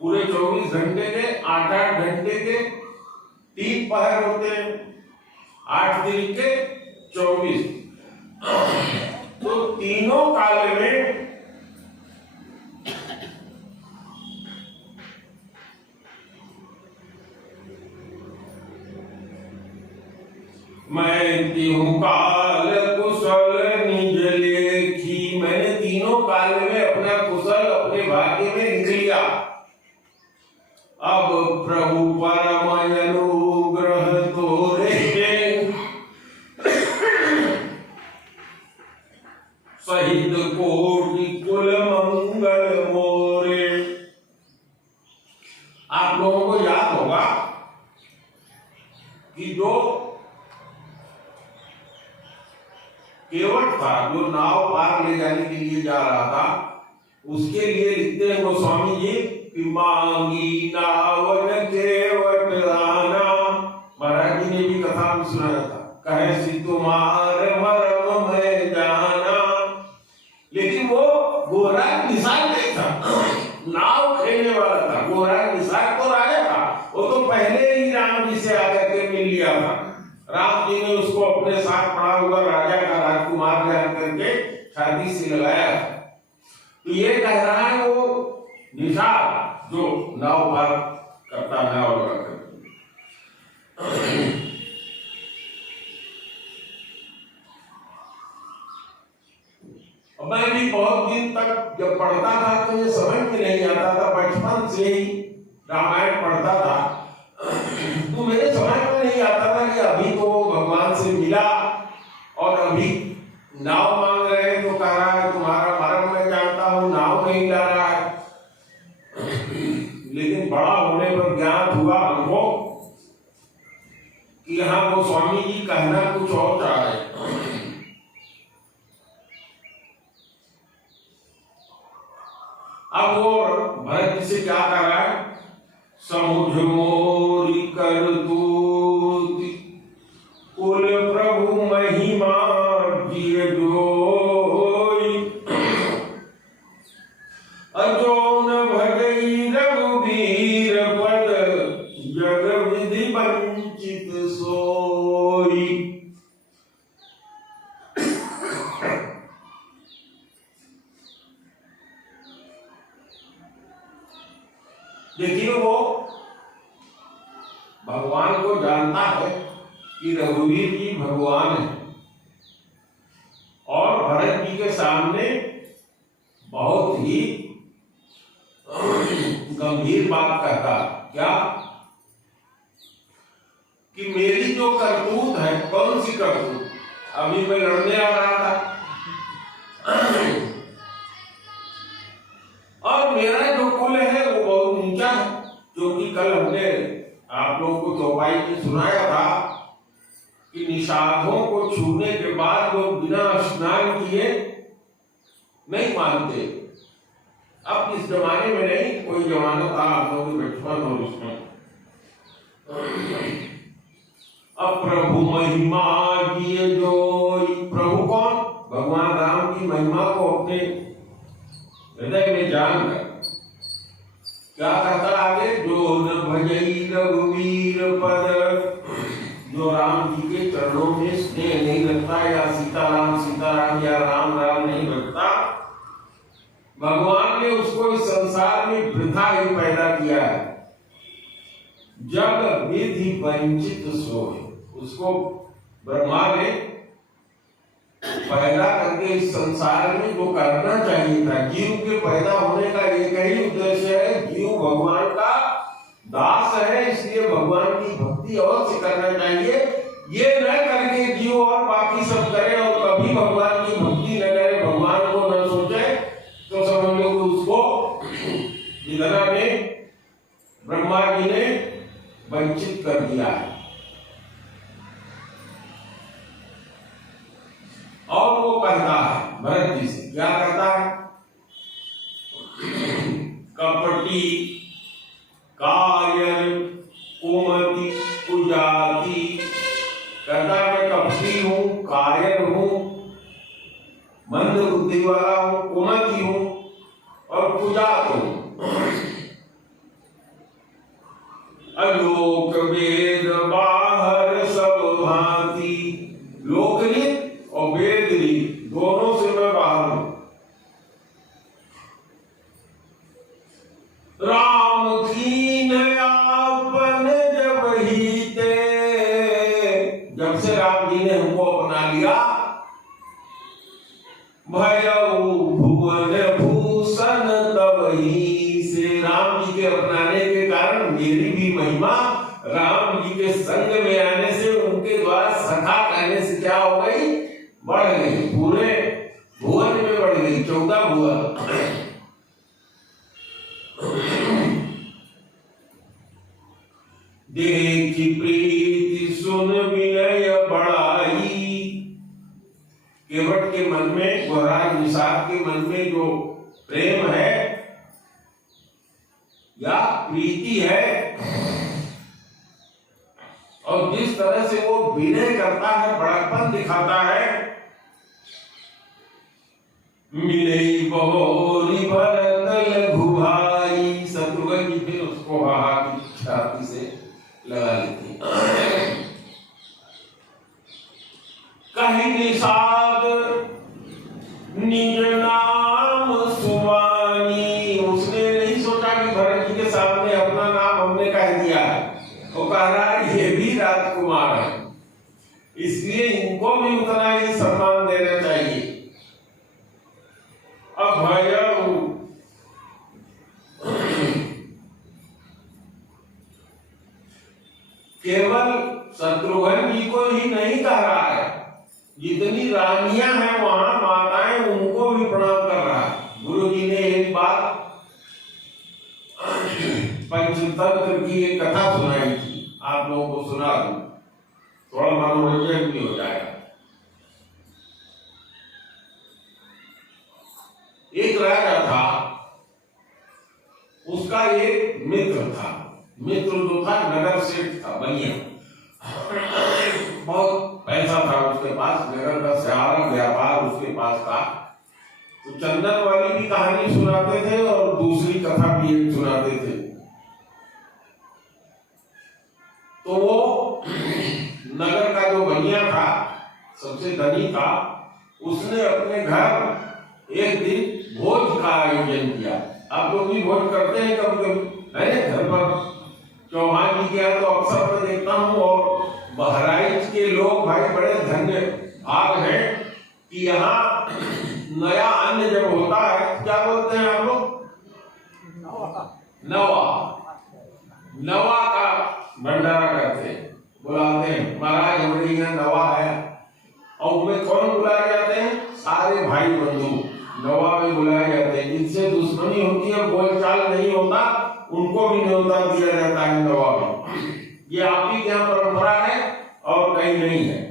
पूरे 24 घंटे के 8-8 घंटे के 3 पहर होते हैं, 8 दिन के 24। तो तीनों काल में मैं तीनों काल कुशल निज लेखी, मैंने तीनों काल में अपना कुशल अपने भाग्य में लिख लिया। अब प्रभु परम अनुग्रह तोरे, सहित कोटि कुल मंगल मोरे। आप लोगों को याद होगा कि जो केवट था, जो नाव पार ले जाने के लिए जा रहा था, उसके लिए लिखते हैं गोस्वामी जी कि मांगी नावन केवट आना। महाराज जी ने भी कथा में सुनाया था, कहे सी तुम्हारे मरम में जाना। लेकिन वो गोराग निसार नहीं था, नाव खेलने वाला था। गोराग निसार तो राजा था, वो तो पहले ही राम जी से आकर के मिल लिया था। राम जी ने उसको अपने साथ पड़ा हुआ राजा का राजकुमार जान करके छाती से लगाया। तो ये कह रहा है वो निषाद जो नाव पार करता नाव लगा करके। मैं भी बहुत दिन तक जब पढ़ता था तो ये समझ में नहीं आता था, बचपन से ही रामायण पढ़ता था तो मेरे समझ में नहीं आता था कि अभी तो भगवान से मिला और अभी नाव मांग रहे हैं, तो कह रहा है तुम्हारा मरण मैं जानता हूं, नाव नहीं ला रहा है। लेकिन बड़ा होने पर ज्ञान हुआ हमको कि यहाँ वो स्वामी जी कहना कुछ और चाह रहे। अब वो भरत जी से क्या कर रहा है, समुझ मोरी कर दूती कुल प्रभु महिमा जिय जोई, अजोन भगई रघुवीर पद जग विधि वंचित सोई। देखिए वो भगवान को जानता है कि रघुवीर जी भगवान है और भरत जी के सामने बहुत ही गंभीर बात कहता, क्या कि मेरी जो करतूत है, कौन सी करतूत, अभी मैं लड़ने आ रहा था और मेरा जो कुल है वो बहुत नीचा है, क्योंकि कल हमने आप लोगों को चौपाई में सुनाया था कि निषादों को छूने के बाद लोग बिना स्नान किए नहीं मानते। अब इस जमाने में नहीं, कोई जमाना था आप लोगों के बचपन और उसमें। अब प्रभु महिमा किए जो, प्रभु कौन, भगवान राम की महिमा को अपने हृदय में जानकर क्या कहता आगे, जो न भजई रघुवीर पद, जो राम जी के चरणों में स्नेह नहीं रखता या सीताराम या राम राम नहीं रखता, भगवान ने उसको इस संसार में वृथा ही पैदा किया है। जग विधि वंचित सोए, उसको ब्रह्मा ने पैदा करके इस संसार में जो करना चाहिए था, जीव के पैदा होने का एक ही उद्देश्य है, जीव भगवान का दास है, इसलिए भगवान की भक्ति अवश्य करना चाहिए। ये न करके जीव और बाकी सब करे और कभी भगवान की भक्ति न करे, भगवान को न सोचे, तो समझ लो उसको इतना में ब्रह्मा जी ने वंचित कर दिया है। और वो कहता है भरत जी से, क्या कहता है, कपटी कायर कुमति कुजाति, कहता मैं कपटी हूं, कायर हूं, मंद बुद्धि वाला हूं, कुमति हूं और कुजात हूं। अलोक वेद बाहर सब भांति, लोकरीत और वेदरीत दोनों से मैं बाहर हूं। राम कीन आपन जब हीते, जब से राम जी ने हमको अपना लिया, भयऊ भुवन भूषण तब ही से, राम जी के अपनाने के कारण मेरी भी महिमा राम जी के संग में आने से, उनके द्वारा सखा कहने से क्या हो गई, बढ़ गई, पूरे भुवन में बढ़ गई, 14 भुवन। देखी प्रीति सुन विनय बढ़ाई, केवट के मन में, गोहराज निषाद के मन में जो प्रेम है या प्रीति है, और जिस तरह से वो विनय करता है, बड़प्पन दिखाता है, मिले बहोरी भरत लघु भाई, शत्रुघ्न जी फिर उसको हाहा की छाती से लगा लेती। कहीं निषाद निज नाम सुवानी। उसने नहीं सोचा कि भरत जी के सामने अपना नाम हमने कह दिया है, वो कह रहा है ये भी राजकुमार है, इसलिए इनको भी उतना ही सम्मान देना चाहिए। अभयम केवल शत्रुघ्न जी को ही नहीं कह रहा है, जितनी रानियां हैं वहां माताएं उनको भी प्रणाम कर रहा है। गुरु जी ने एक बात पंचतंत्र की एक कथा सुनाई थी, आप लोगों को सुना दूं, थोड़ा मनोरंजन भी हो जाएगा। एक राजा था, उसका एक मित्र था। मित्र जो था नगर सेठ था, बनिया, बहुत पैसा था उसके पास, नगर का सारा व्यापार उसके पास था। तो चंदन वाली भी कहानी सुनाते थे और दूसरी कथा भी एक सुनाते थे। तो वो नगर का जो बनिया था, सबसे धनी था, उसने अपने घर एक दिन भोज का आयोजन किया। आप लोग भी भोज करते हैं कभी कभी, है घर पर चौहान जी के तो अक्सर मैं देखता हूँ। और बहराइच के लोग भाई बड़े धन्य भाग हैं कि यहाँ नया अन्न जब होता है, क्या बोलते हैं आप लोग, नवा नवा का भंडारा करते हैं, बुलाते हैं, महाराज हमारे यहाँ नवा है। और उसमें कौन बुलाए जाते हैं, सारे भाई बंधु नवा में बुलाए जाते हैं। जिनसे दुश्मनी होती है, बोलचाल नहीं होता, उनको भी न्योता दिया जाता है नवा में। ये आप ही यहाँ परंपरा है और कहीं नहीं है।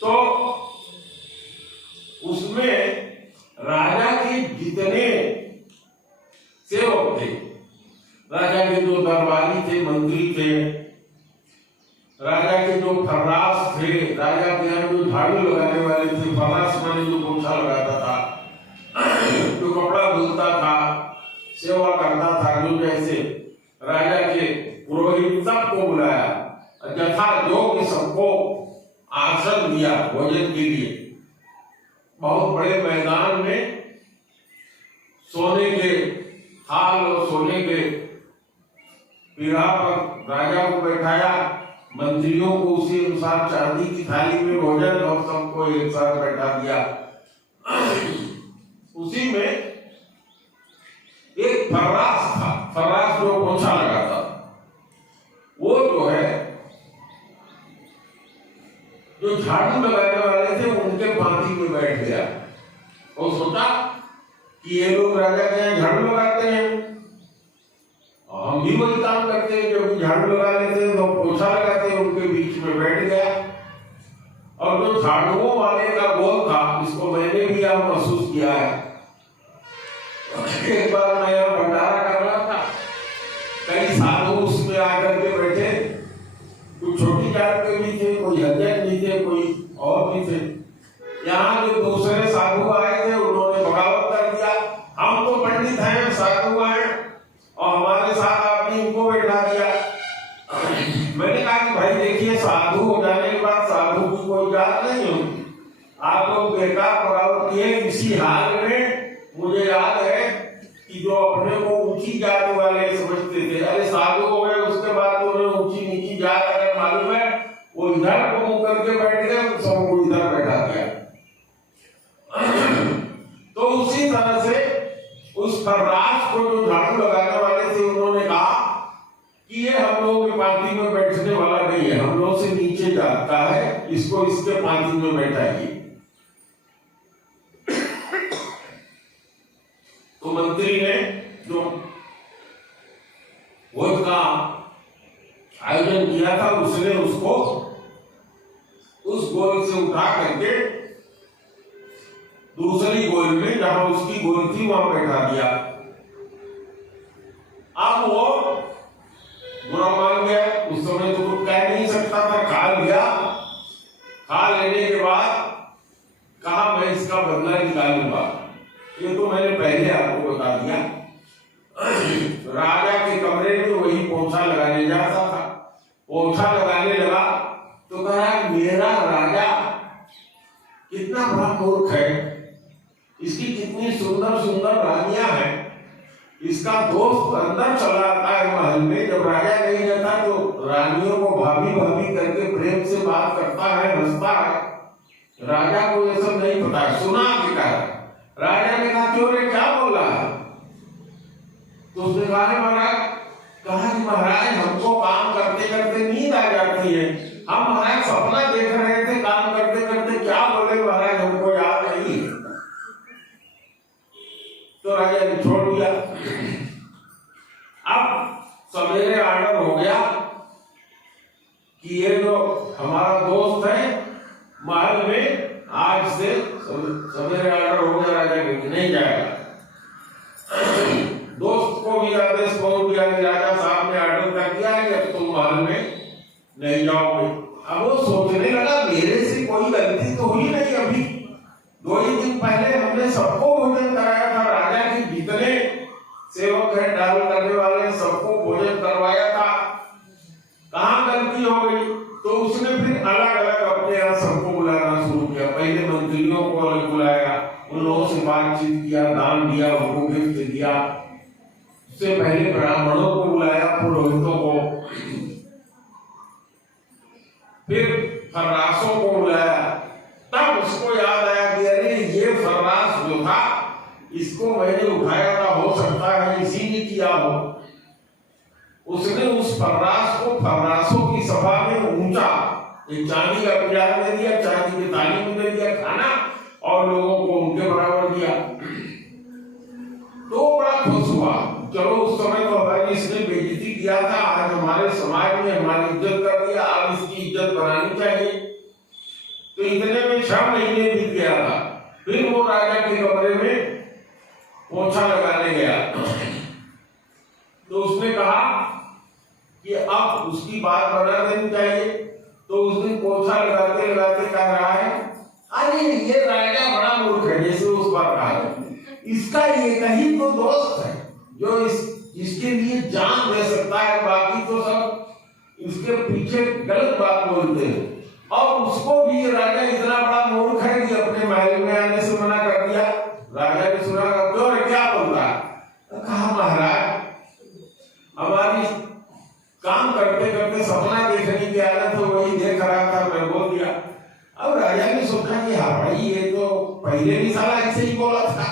तो उसमें राजा के जितने सेवक थे, राजा के जो दरबारी थे, मंत्री थे, राजा के जो फर्रास थे, राजा के यहाँ जो झाड़ू लगाने वाले थे, फर्रास माने जो पोछा लगाता था, जो कपड़ा धुलता था, सेवा करता था, जो जैसे राजा के पुरोहित सबको बुलाया, यथा योग्य सबको आसन दिया भोजन के लिए। बहुत बड़े मैदान में सोने के थाल और सोने के पीढ़ा पर राजा को बैठाया, मंत्रियों को उसी अनुसार चांदी की थाली में भोजन और सबको एक साथ बैठा दिया। उसी में एक फर्रास था, फर्रास जो पोछा लगाता, वो जो है जो झाड़ू लगाने वाले थे उनके पांति में बैठ गया और सोचा कि ये लोग राजा के यहाँ झाड़ू लगाते हैं, हम भी वही काम करते हैं, जो झाड़ू लगा लेते हैं तो पोछा लगाते हैं, उनके बीच में बैठ गया। और जो झाड़ुओं वाले का बोल था, इसको मैंने भी यहाँ महसूस किया है। एक बार मैं यहाँ भंडारा कर रहा था, कई साधु उसमें आकर के बैठे, कुछ छोटी जात के भी थे, कोई हरिजन भी थे, कोई और भी थे। यहाँ जो दूसरे साधु आए थे, उन्होंने बगावत कर दिया, हम तो पंडित हैं, साधु हैं, और हमारे साथ आपने इनको बैठा दिया। मैंने कहा कि भाई देखिए, साधु हो जाने के बाद साधु की कोई जात नहीं होती, आप लोग बेकार बगावत किए। इसी हाल में मुझे याद है कि जो अपने को ऊंची जात वाले समझते थे, अरे साधु हो गए, उसके बाद तो उन्हें ऊंची नीची जात अगर मालूम है, वो इधर को मुंह करके बैठ गए, सबको इधर बैठा दिया। तो उसी तरह से उस फर्रास को जो झाड़ू लगाने वाले थे, उन्होंने कहा कि ये हम लोगों के पार्टी में बैठने वाला नहीं है, हम लोग से नीचे जाता है, इसको इसके पार्टी में बैठाइए। तो मंत्री ने जो भोज का आयोजन किया था, उसने उसको उस गोल से उठा करके दूसरी गोल में, जहां उसकी गोल थी, वहां बैठा दिया। अब वो बुरा मान गया, उस समय तो कुछ कह नहीं सकता था, खा लिया। खा लेने के बाद कहा मैं इसका बदला निकालूंगा। ये तो मैंने पहले आपको बता दिया। राजा के कमरे में वही पोछा लगाने जाता था, पोछा लगाने लगा तो कह रहा है मेरा राजा कितना बड़ा मूर्ख है, इसकी कितनी सुंदर सुंदर रानियां हैं, इसका दोस्त अंदर चला आता है महल में, जब राजा नहीं रहता तो रानियों को भाभी भाभी करके प्रेम से बात करता है, हंसता है। राजा को ये सब नहीं पता, सुना कि कहा। राजा ने कहा क्यों रे, क्या बोल रहा है? तो उसने कहा कि महाराज हमको काम करते करते नींद आ जाती है, हम महाराज सपना देख रहे थे काम करते करते, क्या बोले महाराज हमको याद नहीं। तो राजा ने छोड़ दिया। अब सवेरे ऑर्डर हो गया कि ये जो हमारा दोस्त है महल में, आज से सवेरे ऑर्डर हो गया राजा के नहीं जाएगा। दोस्त को भी आदेश पहुंच गया कि राजा साहब ने ऑर्डर कर दिया है कि तुम महल में नहीं जाओगे। अब वो सोचने लगा मेरे से कोई गलती तो हुई नहीं, अभी 2 ही दिन पहले हमने सबको भोजन कराया था, राजा के जितने सेवक है डाल करने वाले सबको भोजन करवाया था, कहाँ गलती हो गई? तो उसने फिर अलग अलग अपने यहाँ सबको बुलाना शुरू किया। पहले मंत्रियों को अलग बुलाया, उन लोगों से बातचीत किया, दान दिया, उनको गिफ्ट दिया। उससे पहले ब्राह्मणों को बुलाया, पुरोहितों को, फिर फर्रासों को बुलाया। तब उसको याद आया कि अरे ये फर्रास जो था इसको मैंने उठाया था, हो सकता है इसी ने किया हो। उसने उस फर्रास को फर्रासों की सभा में ऊंचा एक चांदी का प्यार दे दिया, चांदी की थाली में दे दिया खाना, और लोगों को उनके बराबर दिया। तो बड़ा खुश हुआ, चलो उस समय तो हमारी इसने बेइज्जती किया था, आज हमारे समाज में हमारी इज्जत कर दिया, अब इसकी इज्जत बनानी चाहिए। तो इतने में 6 महीने बीत गया था। फिर वो राजा के कमरे में पोछा लगाने गया। तो उसने कहा कि अब उसकी बात बना देनी चाहिए। तो उस दिन पोछा लगाते लगाते कह रहा है अरे ये राजा बड़ा मूर्ख है, जैसे उस बार कहा, इसका एक ही तो दोस्त है जो इसके लिए जान दे सकता है, बाकी तो सब इसके पीछे गलत बात बोलते हैं। और उसको भी ये राजा इतना बड़ा मूर्ख है कि अपने महल में आने से मना कर दिया। राजा ने सुना, क्यों रे, क्या बोल रहा है? तो कहा महाराज हमारी काम करते करते सपना देखने की आदत तो वही देख रहा था, मैं बोल दिया। अब राजा ने सोचा कि हाँ भाई ये तो पहले भी साला ऐसे ही बोला था,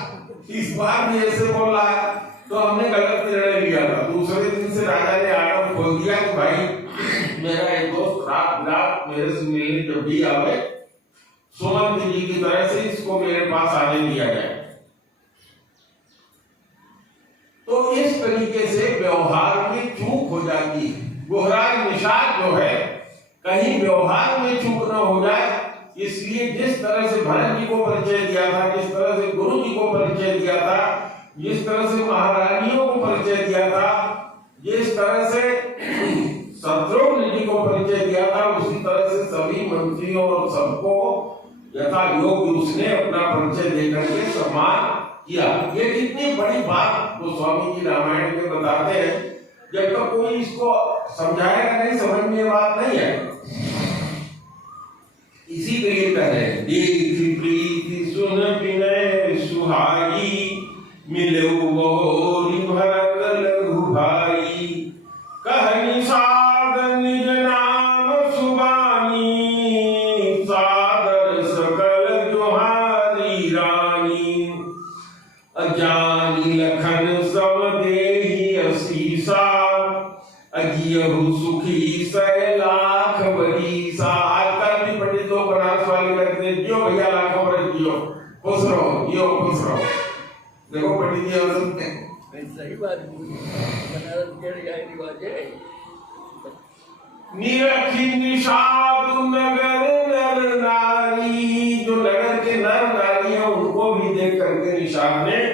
इस बार भी ऐसे बोल रहा है, तो हमने गलत निर्णय लिया था। दूसरे दिन से राजा ने आर्डर खोल दिया कि भाई मेरा एक दोस्त रात मेरे से मिलने जब भी आवे, सुमंत जी की तरह से इसको मेरे पास आने दिया जाए। तो इस तरीके से व्यवहार में चूक हो जाती है। गुहराज निषाद जो है कहीं व्यवहार में चूक न हो जाए, इसलिए जिस तरह से भरत जी को परिचय दिया था, जिस तरह से गुरु जी को परिचय दिया था, जिस तरह से महारानियों को परिचय दिया था, जिस तरह से शत्रुघ्न जी को परिचय दिया था, उसी तरह से सभी मंत्रियों और सबको यथा योग्य उसने अपना परिचय देकर के सम्मान किया। ये कितनी बड़ी बात वो स्वामी जी रामायण में बताते हैं, जब तक कोई इसको समझाएगा नहीं समझ में बात नहीं है। इसी के लिए कह रहे देख प्रीति सुन विनय सुहाई, मिले बहुरी भरत लघु भाई, कह निषाद निज नाम सुबानी, सादर सकल जोहारी रानी, अजानी लखन सब देहि असीसा, अजियहु सुखी सै लाख बरीसा। आजकल भी पंडितों को नाच वाले कहते हैं जियो भैया लाखों बरस जियो, खुश रहो, जियो खुश रहो। देखो पंडित जी सही बात बनारस के रिवाज है। निरखी निषाद नगर नर नारी, जो नगर के नर नारी हैं उनको भी देख करके निषाद ने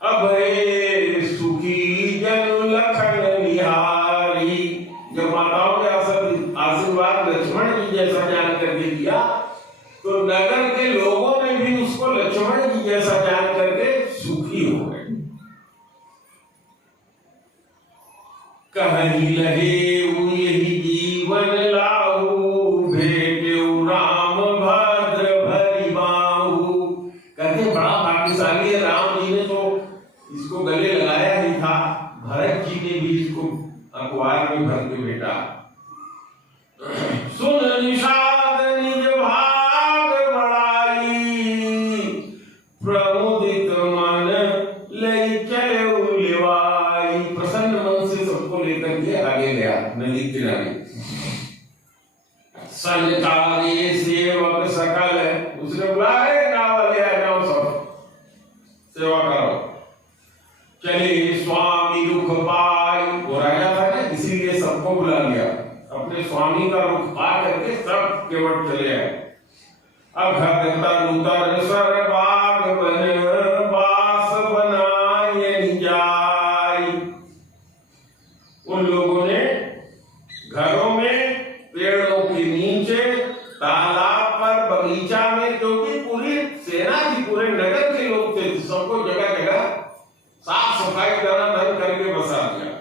अभय सुखी जन लखन निहारी। जब माताओं ने आशीर्वाद लक्ष्मण जी जैसा जान करके दिया, तो नगर के लोगों ने भी उसको लक्ष्मण जी जैसा जान करके सुखी हो गए। कह कहीं लहे यही जीवन लाहू, भेटेऊ राम भद्र भरी बाहू। कहते बड़ा भाग्यशाली है, राम जी ने तो इसको गले लगाया ही था, भरत जी ने भी इसको अखबार में भर के भेटा। सुन निषाद निज भाग बड़ाई, प्रमुदित मन ले चले उलिवाई। प्रसन्न मन से सबको लेकर के आगे गया नदी किनारे। संचारी सेवक सकल, उसने बुलाया गाँव वाले आ जाओ, सब सेवा करो। चले स्वामी रुख पाई, वो राजा था ना इसीलिए सबको बुला लिया। अपने स्वामी का रुख पा करके सब केवट चले आए। अघर तरुतर सर बाग बन, बास बनाए जाय। उन लोगों ने घरों में, पेड़ों के नीचे, तालाब पर, बगीचा में, क्योंकि पूरी सेना थी, पूरे नगर के लोग थे, सबको जगह जगह साफ सफाई धन करके बसा दिया।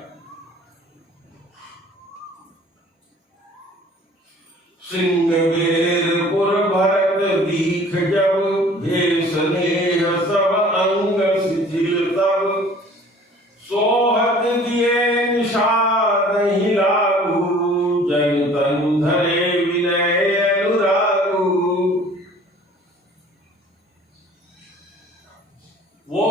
श्रृंगवेरपुर भरत दीख जब, भेष नेह सब अंग शिथिल तब। सोहत दिए निषाद ही लागू, जन तन धरे विनय अनुरागू। वो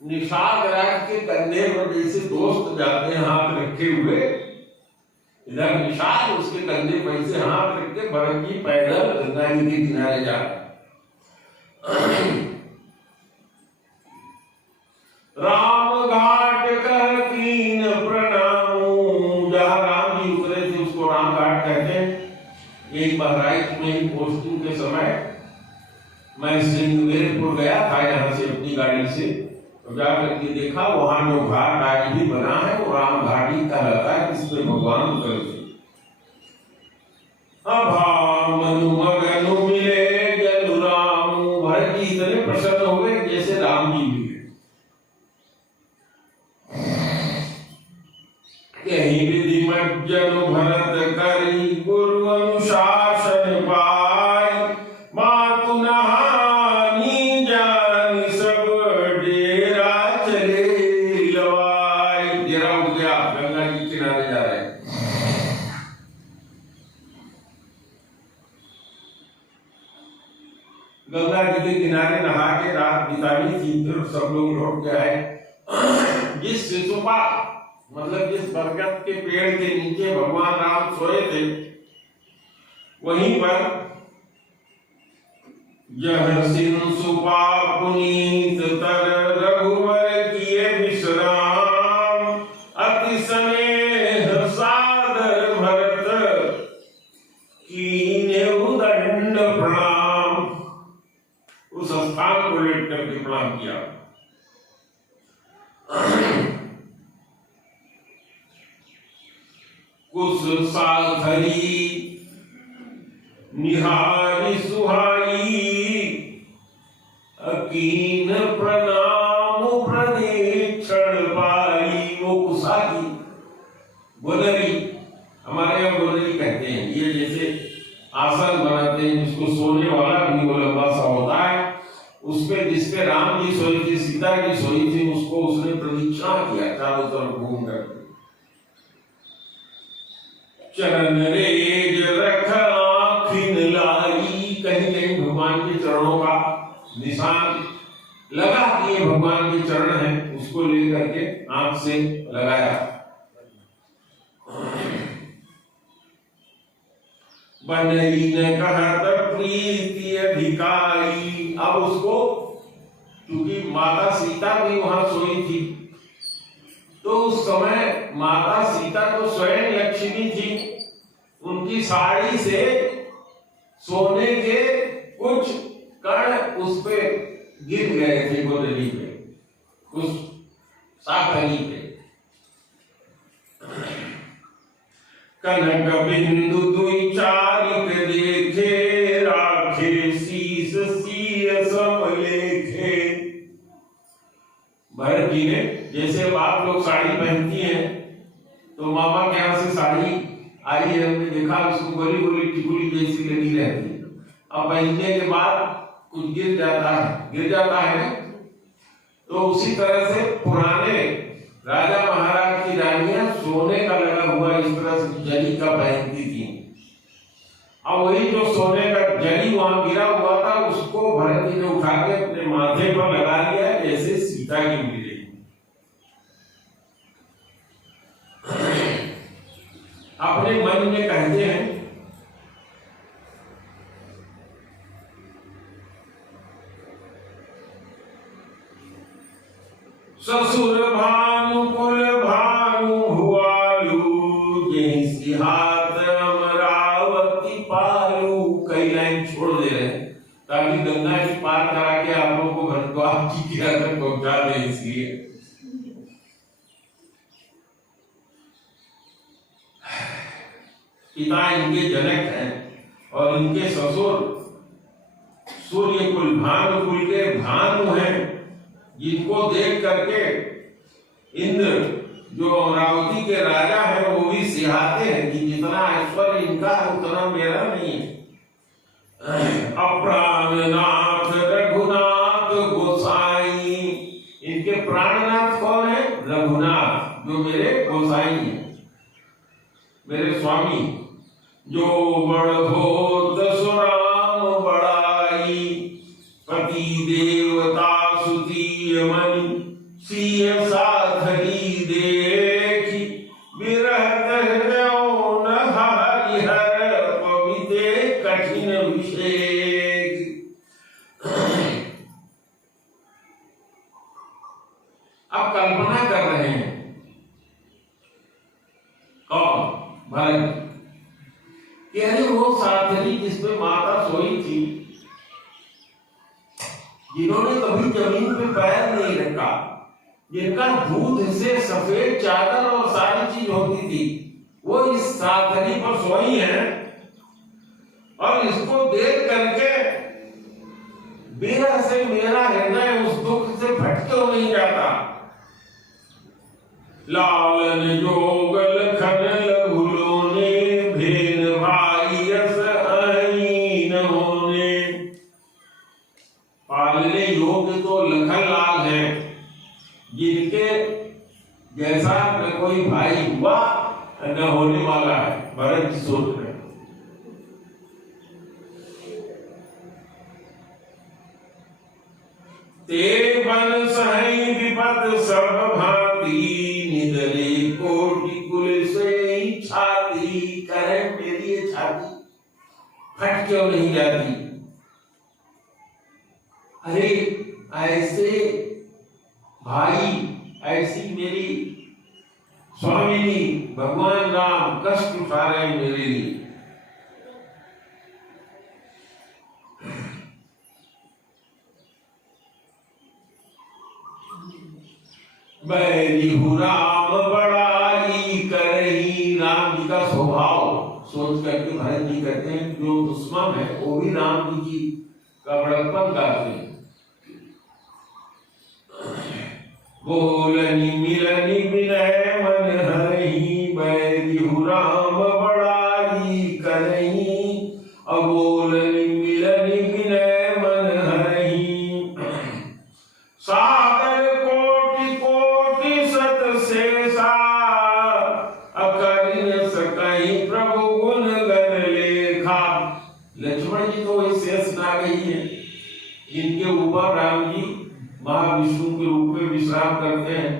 निषाद राज के कंधे पर जैसे दोस्त जाते हैं हाथ रखे हुए, इधर निषाद उसके कंधे पर से हाथ रख के भरत जी पैदल गंगा जी के किनारे जा रहे। राम घाट कह कीन प्रणाम, जहां राम जी उतरे थे उसको राम घाट कहते हैं। एक बहराइच में पोस्टिंग के समय मैं श्रृंगवेरपुर गया था यहाँ से अपनी गाड़ी से, तो जाकर के देखा वहां जो घाट आज भी बना है वो राम घाट ही कहलाता है, जिसमें भगवान उतरे थे। मनु मगनु मिले जनु राम, भरत जी इतने प्रसन्न हो गए जैसे राम जी मिले। यही विधि मज्जन भरत करी, गुरु अनुशासन पाय। मातु नहानी जान सब, डेरा चले लवाई। डेरा उठ गया, गंगा जी किनारे जा रहे हैं। गंगा जी के किनारे नहा के रात बिताई थी, फिर सब लोग लौट के आए। जिस शिशुपा मतलब जिस बरगद के पेड़ के नीचे भगवान राम सोए थे, वहीं पर यह सिंसुपा पुनीत तर रघुवर किए विश्राम। अति स्नेह सादर भरत कीने उदंड प्रणाम। उस स्थान को लेट करके प्रणाम किया। कुश साधरी निहारी सुहाई, अकीन प्रणाम प्रदीक्षण पाई। वो कुशा की गुदरी, हमारे यहाँ गुदरी कहते हैं, ये जैसे आसन बनाते हैं जिसको सोने वाला भी वो लंबा सा होता है, उसपे जिसपे राम जी सोई थी, सीता जी सोई थी, उसको उसने प्रदीक्षिणा किया चारों तरफ घूम करके। चरण रेज रख आँखिन लाई, कहीं कहीं भगवान के चरणों का निशान लगा कि ये भगवान के चरण हैं, उसको लेकर के आंख से लगाया। बनई ने कहत प्रीति अधिकारी। अब उसको, क्योंकि माता सीता भी वहां सोई थी, तो उस समय माता सीता तो स्वयं लक्ष्मी थी, उनकी साड़ी से सोने के कुछ कण उस पे गिर गए थे, गोदली पे, उस साखनी पे। कनक बिंदु दुई चारिक देखे, राखे शीस सीय समलेखे। भरत जी ने, जैसे आप लोग साड़ी पहनती हैं तो मामा के यहाँ से साड़ी आई है, हमने देखा उसको गोली गोली टिकुली जैसी लगी रहती है। अब पहनने के बाद कुछ गिर जाता है। तो उसी तरह से पुराने राजा महाराज की रानियां सोने का लगा हुआ इस तरह से जली का पहनती थी। अब वही जो सोने का जली वहां गिरा हुआ था उसको भरत जी ने उठा के अपने माथे पर लगा लिया, जैसे सीता की मिली। अपने मन में कहते हैं ससुर भानु कुल भानु हुआलू, जैसी हाथ अमरावती पालू। कई लाइन छोड़ दे रहे हैं ताकि गंगा जी पार करा के आप लोगों को भरद्वाज जी के घर तक पहुंचा दे, इसलिए। पिता इनके जनक हैं और इनके ससुर सूर्य कुल भानु कुल के भानु हैं, जिनको देख करके इंद्र जो अमरावती के राजा हैं वो भी सिहाते हैं कि जितना ऐश्वर्य इनका है उतना मेरा नहीं है। अप्राणनाथ रघुनाथ गोसाई, इनके प्राणनाथ कौन है? रघुनाथ, जो मेरे गोसाई हैं, मेरे स्वामी। जो बड़ हो दसुराम बड़ाई, पति देवता सुतीय मणि, सिंह साधरी देखी, विरहत हृदय न हरिहर, पविते कठिन विषय। अब कल्पना कर रहे हैं कौन? भरत कि अरे वो साधरी जिसपे माता सोई थी, जिन्होंने कभी जमीन पे पैर नहीं रखा, जिनका दूध से सफेद चादर और सारी चीज होती थी, वो इस साधरी पर सोई है। और इसको देख करके विरह से मेरा हृदय उस दुख से भटके नहीं जाता। लालन जोगल खन लघुलोने, भेन भाई रस अहीन होने। पालने योग्य तो लखन लाल है, जिनके जैसा न कोई भाई हुआ न होने वाला है। भरत जी सोच रहे ते बन सही विपद सब भांति, निदले कोटि कुल से छाती। करे मेरी ये छाती फट क्यों नहीं जाती? अरे ऐसे भाई, ऐसी मेरी स्वामिनी भगवान राम कष्ट उठा रहे हैं मेरे लिए। बैरी राम बड़ाई करही, राम जी का स्वभाव सोच करके भरत जी कहते हैं जो दुश्मन है वो भी राम जी की का बड़प्पन करते हैं। बोलनी मिलनी विनय मन हरही, बैरी राम बड़ाई करही। अबोलनी मिलनी विनय मन हरही, सागर कोटि कोटि सत शेषा, अकरिन सकहि प्रभु गुण गण लेखा। लक्ष्मण जी तो वही शेष नाग ही है, जिनके ऊपर राम जी महाविष्णु के रूप में विश्राम करते हैं।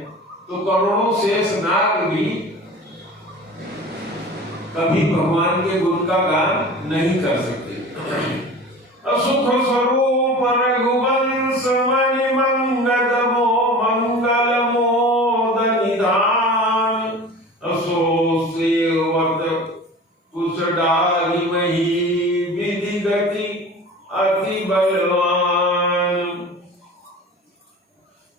तो करोड़ों शेष नाग भी कभी भगवान के गुण का गान नहीं कर सकते। असुख स्वरूप रघुवंश मणि मंगल मोद निधान, असो सेवत कुश डारी मही, विधि गति अति बलवान।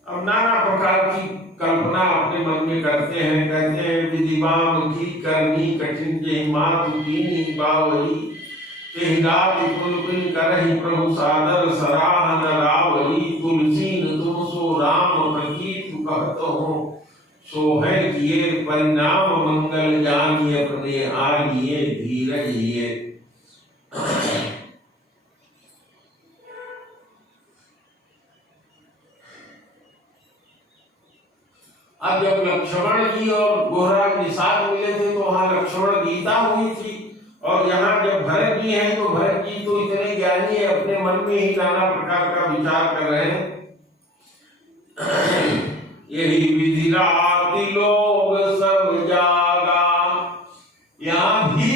अब नाना प्रकार की कल्पना अपने मन में करते हैं। कहते हैं विधिवाम की करनी कठिन, जय मातु कीनी बावली, तेहराति कुलकुल करहि प्रभु सादर, सराहन रावली। तुलसी न तुम सो राम प्रकीर्ति कहत हो, सोहे किए परिणाम मंगल जानिए अपने आनिए धीरज ये। अब जब लक्ष्मण जी और गोहराज निषाद मिले थे तो वहां लक्ष्मण गीता हुई थी, और यहाँ जब भरत जी हैं तो भरत जी तो इतने ज्ञानी है, अपने मन में ही नाना प्रकार का विचार कर रहे हैं। यही विधि राति लोग सब जागा। यहाँ भी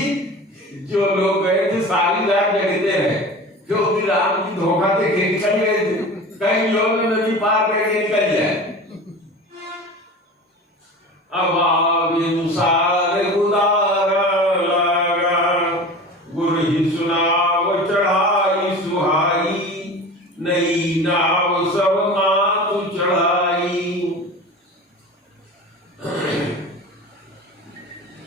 जो लोग गए थे सारी रात जगते रहे, क्योंकि राम जी धोखा दे के निकल गए थे, कहीं लोग नदी पार करके निकल जाए। अबाविनुसार गुदारा लगा, गुरु ही सुनाव चढ़ाई सुहाई, नई नाव सब मातु चढ़ाई।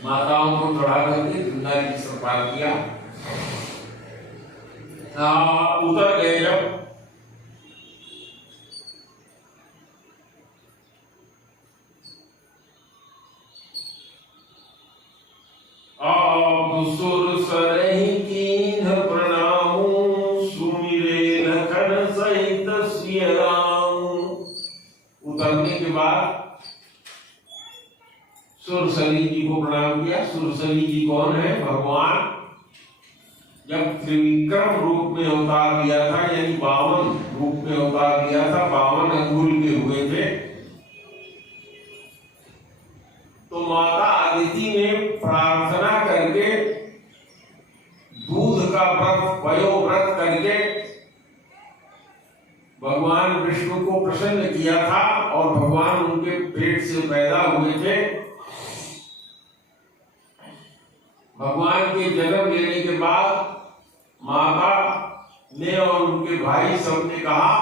माताओं को चढ़ा करके गंगा जी से पार किया। उतर गए जब सुर सरहि कीन्ह प्रणामु, सुमिरे लखन सहित सिय राम। उतरने के बाद सुरसरी जी को प्रणाम किया। सुरसरी जी कौन है? भगवान जब त्रिविक्रम रूप में अवतार लिया था, यानी 52 रूप में अवतार लिया था, 52 अंगुल के हुए थे, तो माता अदिति ने प्रार्थना करके दूध का व्रत पयोव्रत करके भगवान विष्णु को प्रसन्न किया था, और भगवान उनके पेट से पैदा हुए थे। भगवान के जन्म लेने के बाद माता ने और उनके भाई सबने कहा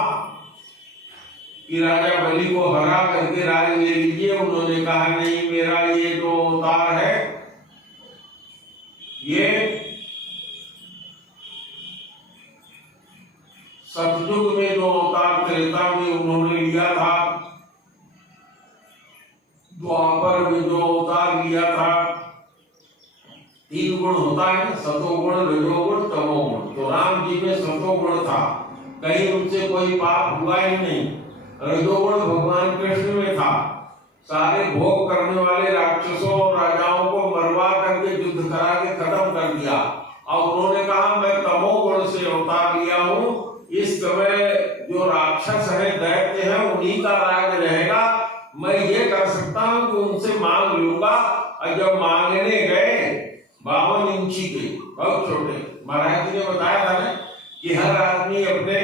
कि राजा बलि को हरा करके राज ले लीजिए। उन्होंने कहा नहीं, मेरा ये जो अवतार है ये सतयुग में जो अवतार त्रेता में उन्होंने लिया था, द्वापर में जो अवतार लिया था, 3 गुण होता है, सतोगुण, रजोगुण, तमोगुण। तो राम जी में सतोगुण था, कहीं उनसे कोई पाप हुआ ही नहीं। रजोगुण भगवान कृष्ण में था, सारे भोग करने वाले राक्षसों और राजाओं को मरवा करके युद्ध करा के खत्म कर दिया। और उन्होंने कहा मैं तमोगुण से अवतार लिया हूँ, इस समय जो राक्षस है, दैत्य है, उन्हीं का राज रहेगा। मैं ये कर सकता हूँ कि उनसे मांग लूंगा। और जब मांगने गए 52 इंची के, बहुत छोटे, महाराज जी ने बताया था ना कि हर आदमी अपने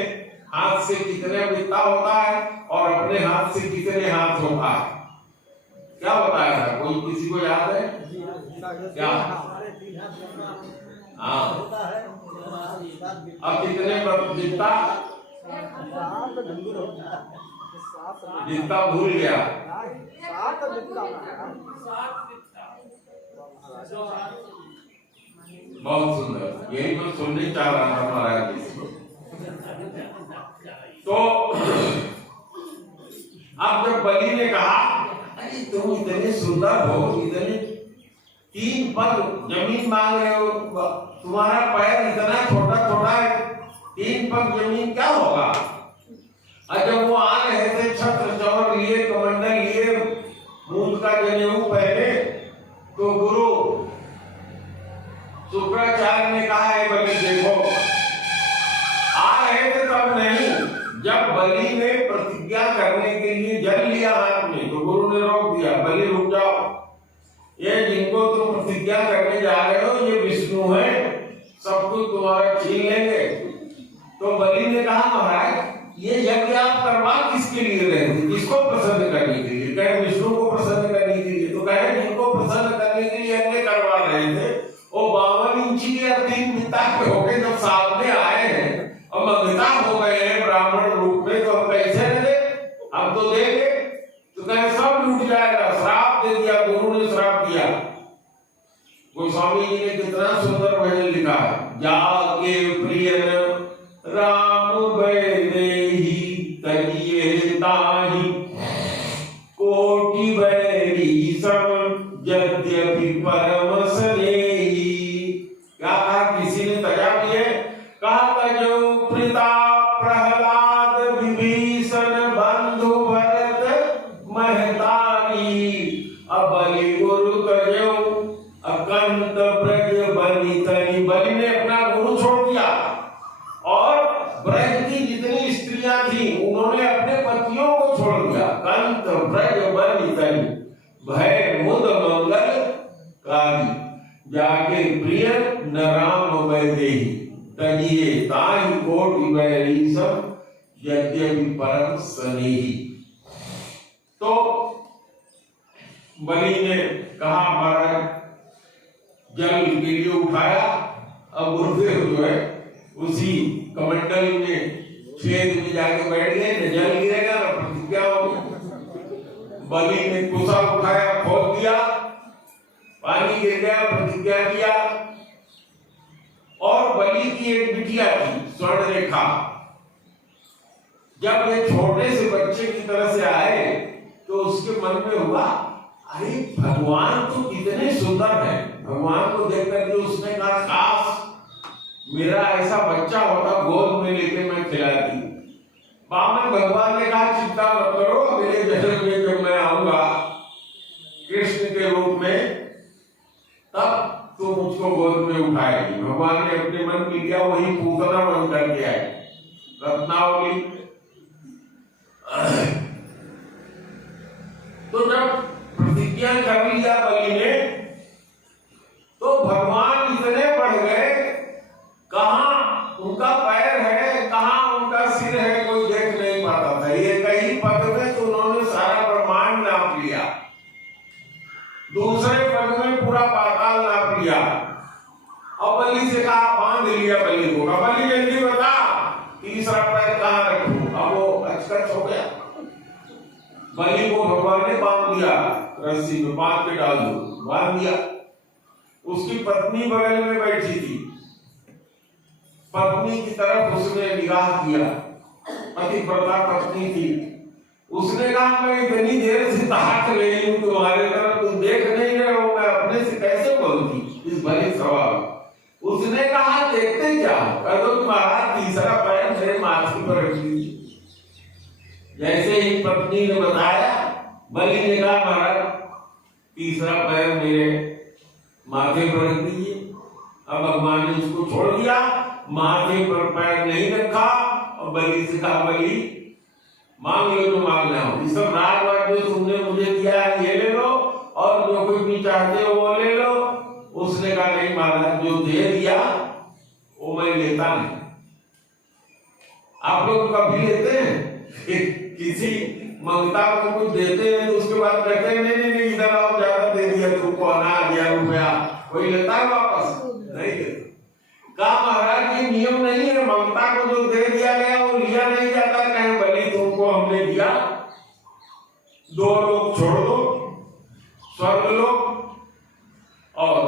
हाथ से कितने बिता होता है और अपने हाथ से कितने हाथ होता है। क्या बताया था? कोई किसी को याद है क्या? हाँ, अब कितने बिता? जितना भूल गया। बहुत सुंदर, यही मैं सुनने चाह रहा था महाराज जी से। तो अब जब बलि ने कहा अरे तुम इतने सुंदर हो, इतने 3 पग जमीन मांग रहे हो, तुम्हारा पैर इतना छोटा छोटा है, 3 पग जमीन क्या होगा? और जब वो आ रहे थे छत्र चौर लिए, कमंडल लिए, मूल का जनेऊ पहने, तो गुरु शुक्राचार्य ने कहा है बलि देखो, आ रहे थे तब नहीं, जब बलि ने प्रतिज्ञा करने के लिए जल लिया हाथ में, तो गुरु ने रोक दिया, बलि रुक जाओ, ये जिनको तुम प्रतिज्ञा करने जा रहे हो ये विष्णु है, सब कुछ तुम्हारा छीन लेंगे। तो बलि ने कहा महाराज ये यज्ञ आप करवा किसके लिए रहे थे? किसको प्रसन्न करने के लिए? कहे विष्णु को प्रसन्न करने के लिए। तो कहे जिनको प्रसन्न करने के लिए यज्ञ करवा रहे थे वो 52 इंची के 3 बिता के होके जब सामने आए हैं और मंगता हो गए हैं ब्राह्मण रूप में, तो हम कैसे रहे? हम तो देंगे। तो कहे सब लूट जाएगा, श्राप दे दिया, गुरु ने श्राप दिया। गोस्वामी जी ने कितना सुंदर भजन लिखा है, जाके प्रियन राम वैदेही तजिए ताहि, कोटि वैरी परम स्नेही। क्या कहा, किसी ने तजा भी है, कहा तजो प्रीता प्रहलाद विभीषण बंधु भरत महतारी। अब बलि गुरु तजो अकंत ब्रज बलि तरी। बलि ने अपना गुरु छोड़ दिया और ब्रज की जितनी स्त्रियां थी उन्होंने अपने पतियों को छोड़ दिया। कंत ब्रज बलि तरी भय मुद मंगल कारी। जाके प्रिय न राम वैदेही तजिए ताहि कोटि वैरी सब यद्यपि परम स्नेही। तो बलि ने कहा महाराज जल के लिए उठाया, अब गुरुदेव जो है उसी कमंडल में छेद में जाके बैठ गए, न जल गिरेगा न प्रतिज्ञा होगी। बलि ने कुसा उठाया, खोल दिया, पानी गिर गया, प्रतिज्ञा किया। और बलि की एक बिटिया थी स्वर्ण रेखा। जब ये छोटे से बच्चे की तरह से आए तो उसके मन में हुआ, अरे भगवान तो कितने सुंदर है। भगवान को देख करके उसने कहा, काश मेरा ऐसा बच्चा होता, गोद में लेके मैं खिलाती। बामन भगवान ने कहा, चिंता मत करो, मेरे जन्म में जब मैं आऊंगा कृष्ण के रूप में तब तो मुझको गोद में उठाएगी। भगवान ने अपने मन में किया, वही पूतना बन करके आए रत्नावली। तो जब प्रतिज्ञा कर लिया बलि ने, तो भगवान इतने बढ़ गए, कहां उनका पैर है, कहां उनका सिर है, कोई देख नहीं पाता था। ये कई पद में तो उन्होंने सारा ब्रह्मांड नाप लिया, दूसरे पद में पूरा पाताल नाप लिया। अब बलि से कहा, बांध लिया बलि को। बलि जल्दी बता तीसरा पैर कहां रखूं। अब वो अचकच हो गया। बलि को भगवान ने बांध दिया, रस्सी में बांध के डाल दो, बांध दिया। उसकी पत्नी बगल में बैठी थी, पत्नी की तरफ उसने निगाह किया, पतिव्रता पत्नी थी। उसने कहा, मैं इतनी देर से ताक रही हूं तुम्हारे तरफ, तुम देख नहीं रहे हो, मैं अपने से कैसे बोलती इस भले सवाल। उसने कहा, देखते जाओ, कह दो तुम्हारा तीसरा पैर मेरे माथे पर रख दीजिए। जैसे ही पत्नी ने बताया, बलि ने कहा, महाराज तीसरा पैर मेरे माथे पर रख दीजिए। अब भगवान ने उसको छोड़ दिया, माथे पर पैर नहीं रखा और बलि से कहा, बलि मांग लो जो मांगना हो, ये सब राजवाज जो तुमने मुझे दिया है ये ले लो, और जो कुछ भी चाहते हो वो ले लो। उसने कहा, नहीं महाराज, जो दे दिया वो मैं लेता नहीं। आप लोग कभी लेते हैं किसी मंगता को कुछ देते हैं तो उसके बाद कहते हैं, नहीं नहीं नहीं इधर आओ, ज्यादा दे दिया तुमको, अनाज या रुपया, कोई लेता है वापस? नहीं लेता। कहा, महाराज ये नियम नहीं है, मंगता को जो दे दिया गया वो लिया नहीं जाता। कहे, बलि तुमको हमने दिया, दो लोग छोड़ दो, स्वर्ग लोग और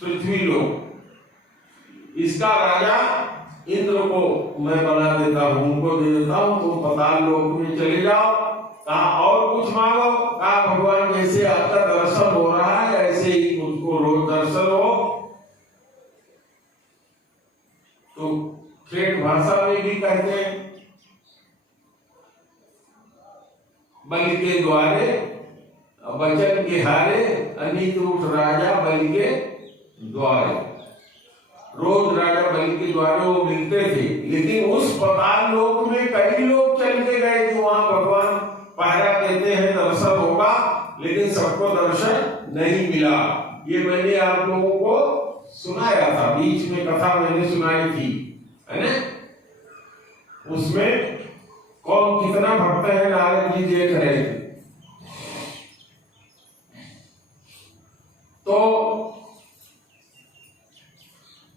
पृथ्वी लोग। इसका राजा इंद्र को मैं बना देता हूं, उनको दे देता हूं, तुम पाताल लोक में चले जाओ। कहा, और कुछ मांगो। कहा, भगवान जैसे आपका दर्शन हो रहा है ऐसे ही मुझको रोज दर्शन हो। तो ठेठ भाषा में भी कहते हैं, बलि के द्वारे वचन के हारे अनित रूठ राजा बलि के द्वारे। रोज राजा बलि के द्वारे वो मिलते थे, लेकिन उस पाताल लोक में कई लोग चल के गए कि वहां भगवान पहरा देते हैं, दर्शन होगा, लेकिन सबको दर्शन नहीं मिला। ये मैंने आप लोगों को सुनाया था, बीच में कथा मैंने सुनाई थी, है ना? उसमें कौन कितना भक्त है नारद जी देख रहे थे। तो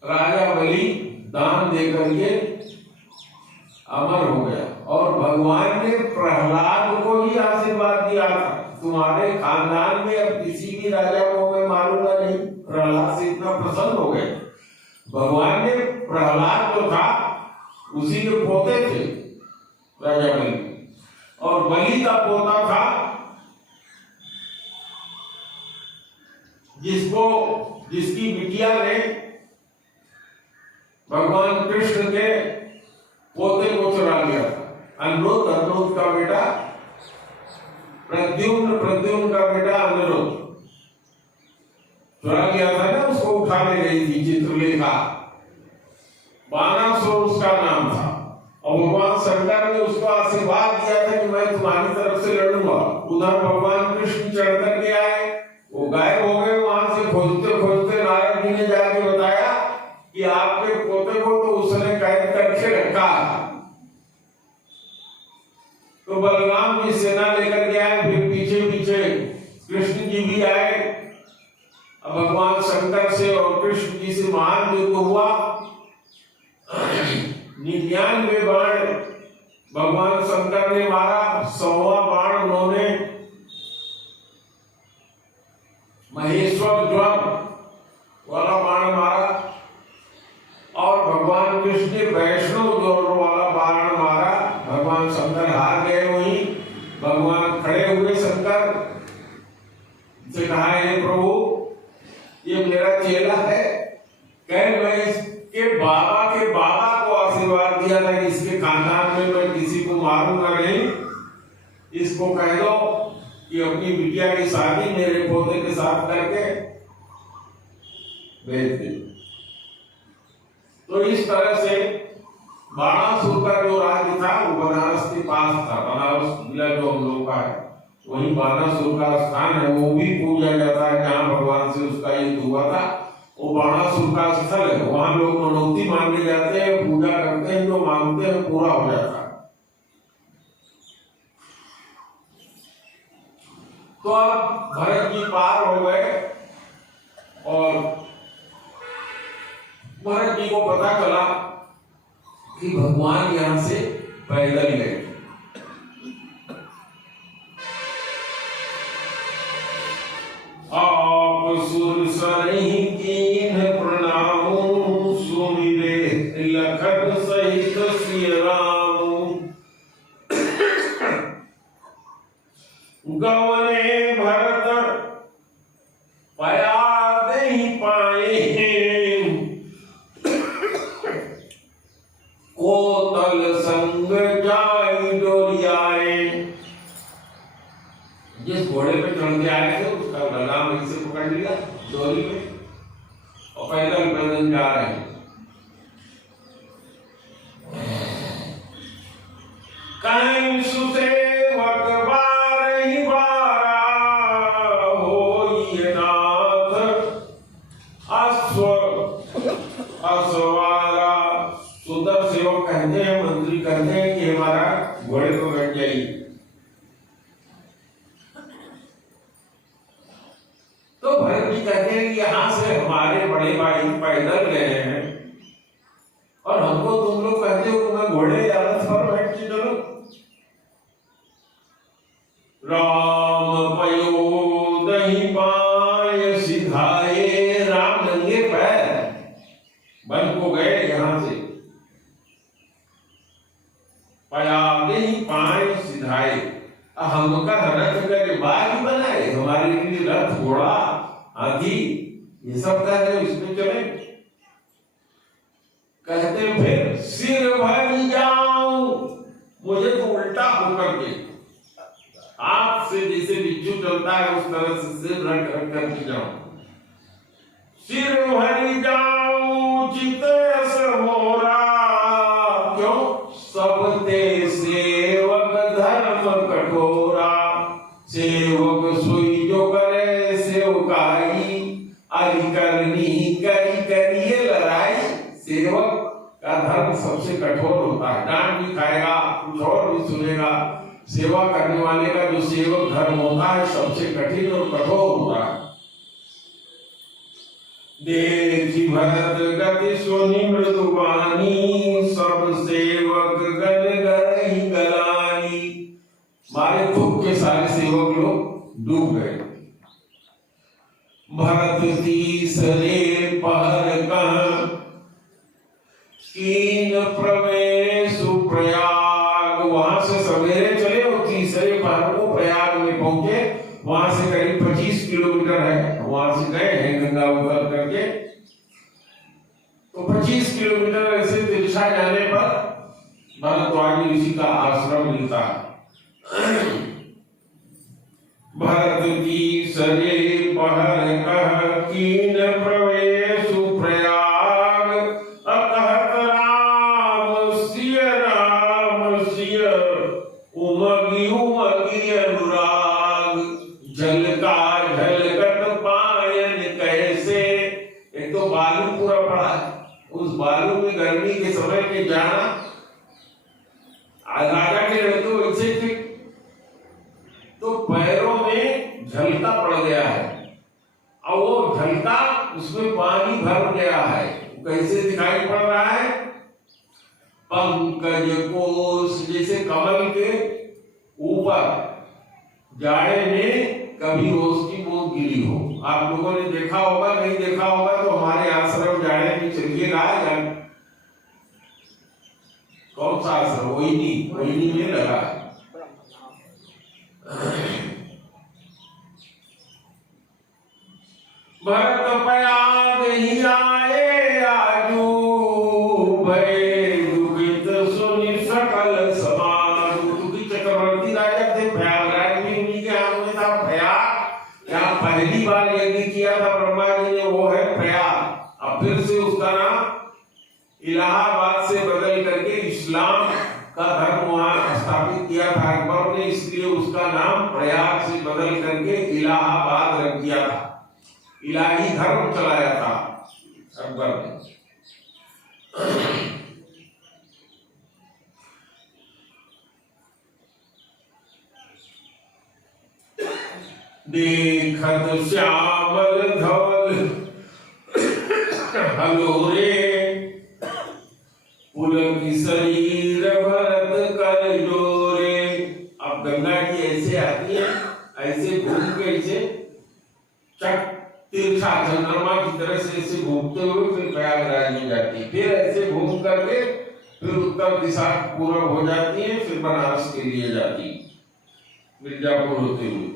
राजा बलि दान देकर के अमर हो गया, और भगवान ने प्रहलाद को ही आशीर्वाद दिया था, तुम्हारे खानदान में अब किसी भी राजा को मैं मारूंगा नहीं। प्रहलाद से इतना प्रसन्न हो गए। भगवान ने प्रहलाद जो था उसी के पोते थे राजा बलि, और बलि का पोता था जिसको जिसकी बिटिया ने भगवान कृष्ण के पोते को चुरा लिया था। अनिरुद्ध का बेटा प्रद्युम्न का बेटा अनिरुद्ध चुरा लिया था ना, उसको उठाने गई थी चित्रलेखा। बानासुर उसका नाम था और भगवान शंकर ने उसको आशीर्वाद दिया था कि मैं तुम्हारी तरफ से लड़ूंगा। उधर भगवान कृष्ण चढ़ करके आए, वो गायब हो गए। वहां से खोजते खोजते नारद जी ने जाके बताया कि आपके पोते को तो उसने कैद करके रखा। तो बलराम जी सेना लेकर के आए, फिर पीछे पीछे कृष्ण जी भी आए। अब भगवान शंकर से और कृष्ण जी से महान युद्ध हुआ। 99 बाण भगवान शंकर ने मारा, 100वां बाण उन्होंने महेश्वर ज्वर वाला बाण मारा और भगवान कृष्ण ने वैष्णव ज्वर वाला बाण मारा। भगवान शंकर हार गए। वहीं भगवान खड़े हुए, शंकर से कहा, हे प्रभु, ये मेरा चेला है, कह मैं इसके बाबा को आशीर्वाद दिया था कि इसके खानदान में मैं किसी को मारूंगा नहीं। इसको कह दो कि अपनी बिटिया की शादी मेरे पोते के साथ करके भेज दे। तो इस तरह से बाणासुर का जो राज्य था वो बनारस के पास था। बनारस जिला जो हम लोग का है, वही बाणासुर का स्थान है। वो भी पूजा जाता है जहाँ भगवान से उसका युद्ध हुआ था। वो बाणासुर का स्थल है। वहां लोग मनौती मांगने जाते हैं, पूजा करते हैं, जो मांगते हैं पूरा हो जाता है। तो अब भरत जी पार हो गए और भरत जी को पता चला कि भगवान यहां से पैदल गए। आप सुर सरहि कीन प्रणाम, सुमिरे लखन सहित सिय राम। गवने भरत पया नहीं पाए, कोतल संग जाई डोरियाए। जिस घोड़े पे चढ़ के आए थे उसका लगाम इसे पकड़ लिया डोरी में और पैदल पैदल जा रहे हैं। कहीं सुसेवक बारहि बारा, होई नाथ असवारा। सुंदर सेवक कहते हैं, मंत्री कहते हैं कि हमारा घोड़े को बैठ जाइए। तो भरत जी कहते हैं कि यहाँ से हमारे बड़े भाई पैदल गए हैं और हमको तुम लोग कहते हो मैं घोड़े या रथ पर बैठ के चलो। राम पयोदहि पाय सिधाए, राम नंगे पैर बन को गए यहाँ से। पयादहि पाय सिधाए, हमका रथ का बाग बनाए, हमारे लिए रथ घोड़ा हाथी ये सब का है, इसमें चले। कहते फिर सिर भर जाऊं, मुझे तो उल्टा होकर के हाथ से जैसे बिच्छू चलता है उस तरह से सिर रख करके जाऊं। सिर भर जाऊं चित मोरा, क्यों सब ते सेवक धर्म कठोरा। सेवक सोई जो करे सेवकाई, अधिकरनी करी करिए लड़ाई। सेवक का धर्म सबसे कठोर होता है, डांट भी खाएगा, कुछ और भी सुनेगा। सेवा करने वाले का जो सेवक धर्म होता है सबसे कठिन और कठोर होता है। देखी भरत गति सुनि मृदुवानी, सब सेवक गण गरहि गलानी। मारे थूक के सारे सेवक लोग डूब गए। भरत तीसरे पहर कह, कीन प्रवेश प्रयाग। वहां से सवेरे चले और तीसरे पहर को प्रयाग में पहुंचे। वहां से करीब 25 किलोमीटर है, वहां से गए हैं गंगा उतर करके। तो 25 किलोमीटर ऐसे तिरछा जाने पर भरद्वाज ऋषि का आश्रम मिलता है। भरत की सरे पहर कह कीन प्रवेशु प्रयाग अकहत राम सिय उमगी उमगी अनुराग झलका झलकत पायन कैसे। एक तो बालू पूरा पड़ा है, उस बालू में गर्मी के समय में जाना, राजा के लड़के वैसे थे तो पैरों में झलका पड़ गया है और वो झलका उसमें पानी भर गया है। कैसे दिखाई पड़ रहा है? पंकज कोश, जैसे कमल के ऊपर जाड़े में कभी ओस की बूंद गिरी हो। आप लोगों ने देखा होगा, नहीं देखा होगा तो हमारे आश्रम जाड़े में चलिएगा। कौन सा आश्रम? वही में लगा है। भरत प्रयाग ही आए आजू भय दुखित सुनि सकल समाज। दुखी चक्रवर्ती राजा थे, प्रयागराज में उन्हीं के हाथ में था प्रयाग। यहाँ पहली बार यज्ञ किया था ब्रह्मा जी ने, वो है प्रयाग। अब फिर से उसका नाम इलाहाबाद से बदल करके इस्लाम का धर्म वहां स्थापित किया था अकबर ने, इसलिए उसका नाम प्रयाग से बदल करके इलाहाबाद रख दिया था। इलाही धर्म चलाया था अकबर ने। देखत श्यामल धवल हलोरे पुलक शरीर भरत कर जोरे। अब गंगा जी ऐसे आती है, ऐसे घूम के ऐसे चक तिरछा चंद्रमा की तरह से ऐसे घूमते हुए फिर प्रयागराज में जाती है, फिर ऐसे घूम करके फिर उत्तर दिशा पूर्व हो जाती है, फिर बनारस के लिए जाती है, मिर्जापुर होते हुए।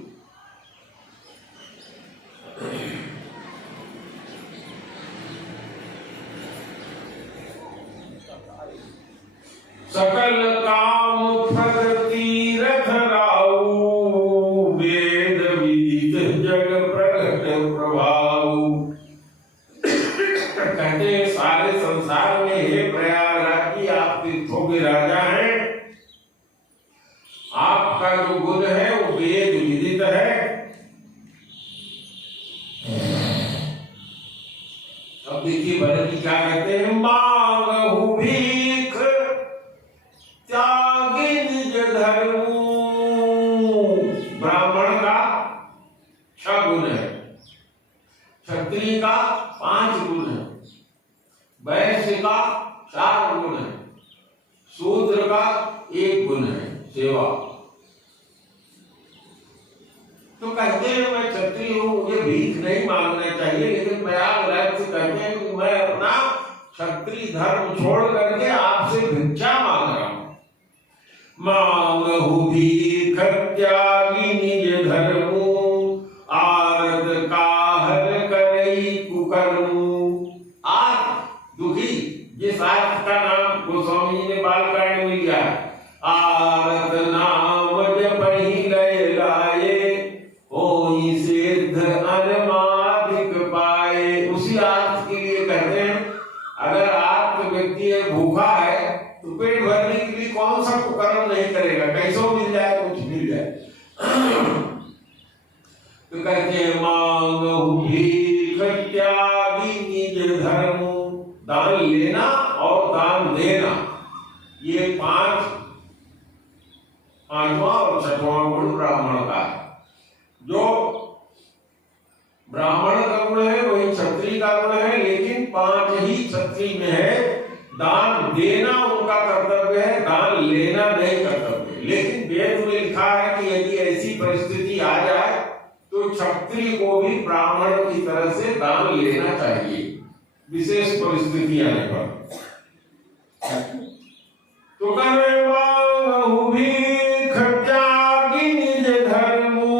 सकल काम फल तीरथ राऊ वेद विदित जग प्रगट प्रभाऊ। कहते हैं सारे संसार में हे प्रयागराज की आप तीर्थों के राजा हैं। आपका जो गुण है वो वेद विदित है। अब देखिए भरत जी क्या कहते हैं? मांगहु भीख त्यागे निज धर्म। ब्राह्मण का 6 गुण है, क्षत्रिय का 5 गुण है, वैश्य का 4 गुण है, शूद्र का 1 गुण है, सेवा। तो कहते हैं मैं क्षत्रिय हूं, मुझे भीख नहीं मांगना चाहिए, लेकिन प्रयागराज से कहते हैं कि मैं अपना क्षत्रिय धर्म छोड़ करके आपसे भिक्षा मांग रहा हूं। मांगहु भीख त्यागी निज धर्मु आरत काहर करई कुकर्मु। आर्त दुखी, जिस आर्त का नाम गोस्वामी जी ने बालकांड में लिया है, आरत नाम जपहि लय लाए होई सिद्ध अनुमादिक पाए। उसी आर्त के लिए कहते हैं अगर आर्त व्यक्ति भूखा है तो पेट भरने के लिए कौन सा कुकर्म नहीं करेगा, कैसो मिल जाए, कुछ मिल जाए। तो कहते हैं मांगहु भीख त्यागी निज धर्म। दान लेना और दान देना, ये 5वां और 6वां गुण ब्राह्मण का है। जो ब्राह्मण का गुण है वही क्षत्रिय का गुण है, लेकिन 5 ही क्षत्रिय में है। दान देना उनका कर्तव्य है, दान लेना नहीं कर्तव्य। लेकिन वेद में लिखा है कि यदि ऐसी परिस्थिति आ जाए तो क्षत्रिय को भी ब्राह्मण की तरह से दान लेना चाहिए, विशेष परिस्थिति आने पर। तो मांगहु भीख त्यागी निज धर्मु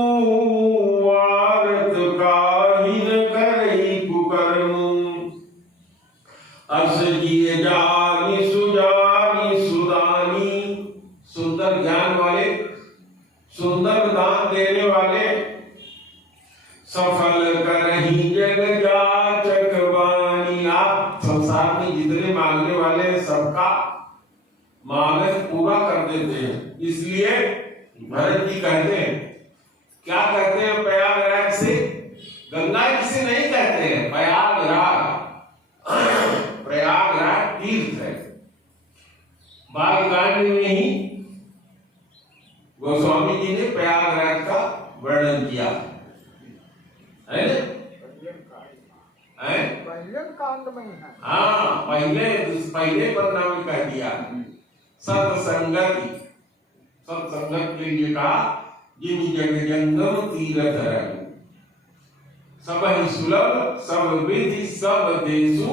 आरत काहि न करई जग जाचक बानी। आप संसार में जितने मांगने वाले हैं सबका मांग पूरा कर देते हैं। इसलिए भरत जी कहते हैं, क्या कहते हैं प्रयागराज से? गंगा जी से नहीं कहते हैं, प्रयागराज। प्रयागराज तीर्थ है। बालकांड में ही गोस्वामी जी ने प्रयागराज का वर्णन किया है ना? पहले कांड में है। हाँ, पहले पन्ना में कह दिया सत्संगति। सत्संगत के लिए कहा जिन जग जंगम तीरथ रंग, सब ही सुलभ सब विधि सब देशु,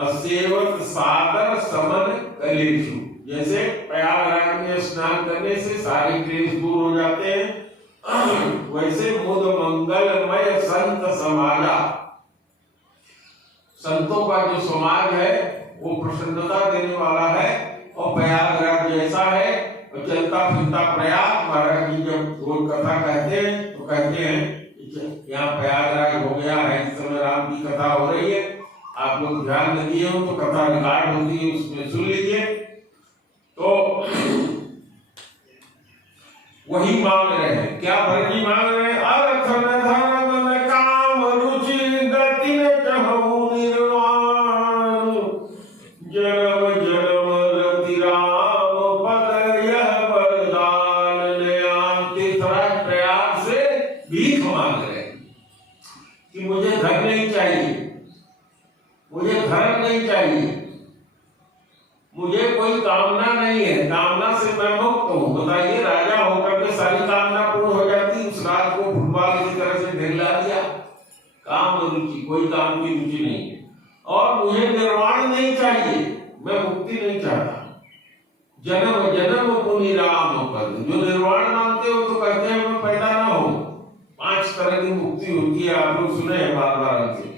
असेवक सादर समन कलेशु। जैसे प्रयागराज में स्नान करने से सारे क्लेश दूर हो जाते हैं, वैसे मुद मंगलमय संत समाजा, संतों का जो समाज है वो प्रसन्नता देने वाला है। और प्रयागराज जैसा है, और चलता फिरता प्रयाग। महाराज जी जब रोज कथा कहते हैं तो कहते हैं यहाँ प्रयागराज हो गया है, इस समय राम की कथा हो रही है, आप लोग ध्यान न दिए हो तो कथा रिकॉर्ड होती है, उसमें सुन लीजिए। तो वही मांग रहे हैं। क्या भरत जी मांग रहे हैं? अर्थ न धर्म न काम रुचि गति न चहु निर्वाण, जन्म जन्म रति राम पद यह वरदान नयान। तीर्थराज प्रयाग से भीख मांग रहे हैं कि मुझे धन नहीं चाहिए, मुझे धर्म नहीं चाहिए, मुझे कोई कामना नहीं है, कामना से मैं मुक्त हूं। बताइए, राजा होकर के सारी कामना पूर्ण हो जाती, उस राज को फुटबॉल की तरह से ढेला दिया। काम रुचि, कोई काम की रुचि नहीं है। और मुझे निर्वाण नहीं चाहिए, मैं मुक्ति नहीं चाहता। जन्म जन्म पुनि राम पद। जो निर्वाण मांगते हो तो कहते हैं मैं पैदा ना हो। 5 तरह की मुक्ति होती है, आप लोग सुने हैं बार बार हमसे।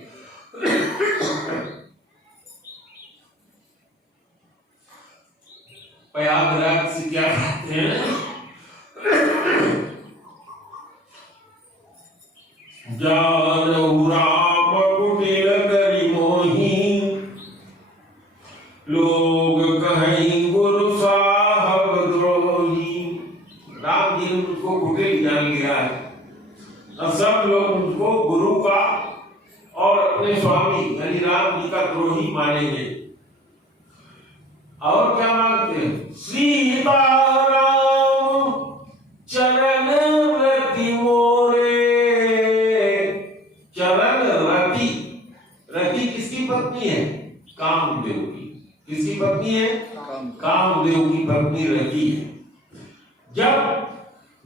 प्रयागराज से क्या कहते हैं? जानहु राम कुटिल करि मोहि, लोग कहीं गुरु साहब द्रोही। राम जी ने उसको कुटिल जान लिया है, और सब लोग उसको गुरु का और अपने स्वामी यानी राम जी का द्रोही मानेंगे। और क्या मांगते हैं? सीताराम चरण रति मोरे। चरण रति, रति किसकी पत्नी है? कामदेव की। किसकी पत्नी है? कामदेव की पत्नी रति है। जब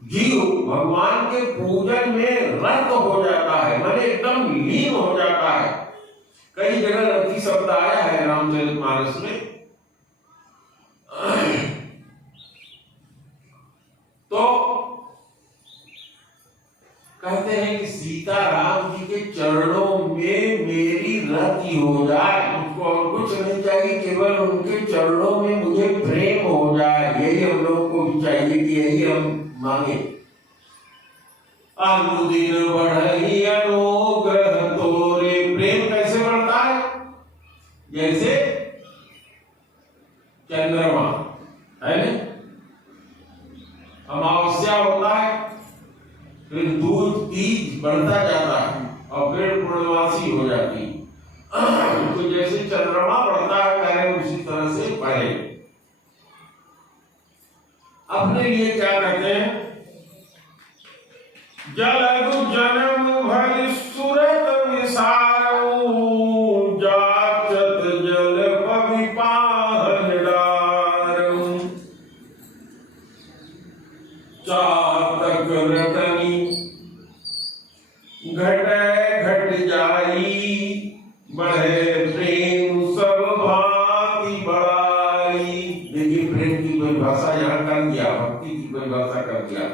जीव भगवान के पूजन में रत हो जाता है, माने एकदम लीन हो जाता है। कई जगह रति शब्द आया है रामचरितमानस में। तो कहते हैं कि सीताराम जी के चरणों में मेरी रति हो जाए, मुझको और कुछ नहीं चाहिए, केवल उनके चरणों में मुझे प्रेम हो जाए। यही हम लोगों को भी चाहिए कि यही हम मांगे। अनुदिन बढ़ई अनुग्रह तोरे। प्रेम कैसे बढ़ता है? जैसे चंद्रमा है ना, अमावस्या होता है, फिर दूध तीज बढ़ता जाता है और फिर पूर्णमासी हो जाती है। तो जैसे चंद्रमा बढ़ता है कार्य उसी तरह से बढ़े। अपने लिए क्या कहते हैं? जलदु जन्म भरि सुरत विसारऊ, जाचत जल पविपाहन डारऊ। चातक रतनी घटे घट जाई, बढ़े प्रेम सब भांति बढ़ाई। देखिए, प्रेम की परिभाषा यहाँ कर दिया, भक्ति की परिभाषा कर दिया।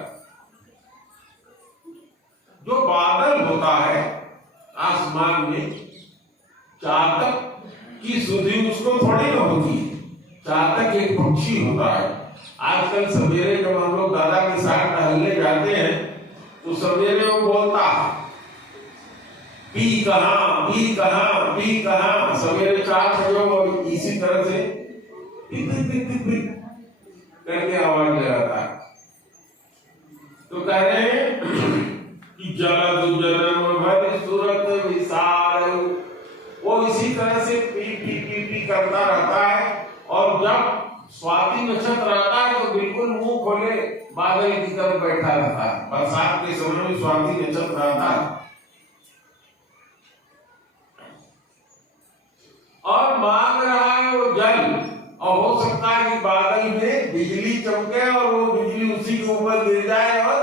जो बादल होता है आसमान में, चातक की सुधि उसको थोड़ी ना होती है। चातक एक पक्षी होता है। आजकल सवेरे जब हम लोग दादा के साथ टहलने जाते हैं तो सवेरे वो बोलता है, पी कहाँ सवेरे 4 बजे और इसी तरह से करके आवाज लगाता है। तो कह रहे हैं कि जलद जन्म भर सूरत विसार, वो इसी तरह से पी करता रहता है। और जब स्वाति नक्षत्र रहता है तो बिल्कुल मुंह खोले बादल की तरफ बैठा रहता है। बरसात के समय में स्वाति नक्षत्र रहता है और मांग रहा है वो जल। और हो सकता है कि बादल में बिजली चमके और वो बिजली उसी के ऊपर गिर जाए और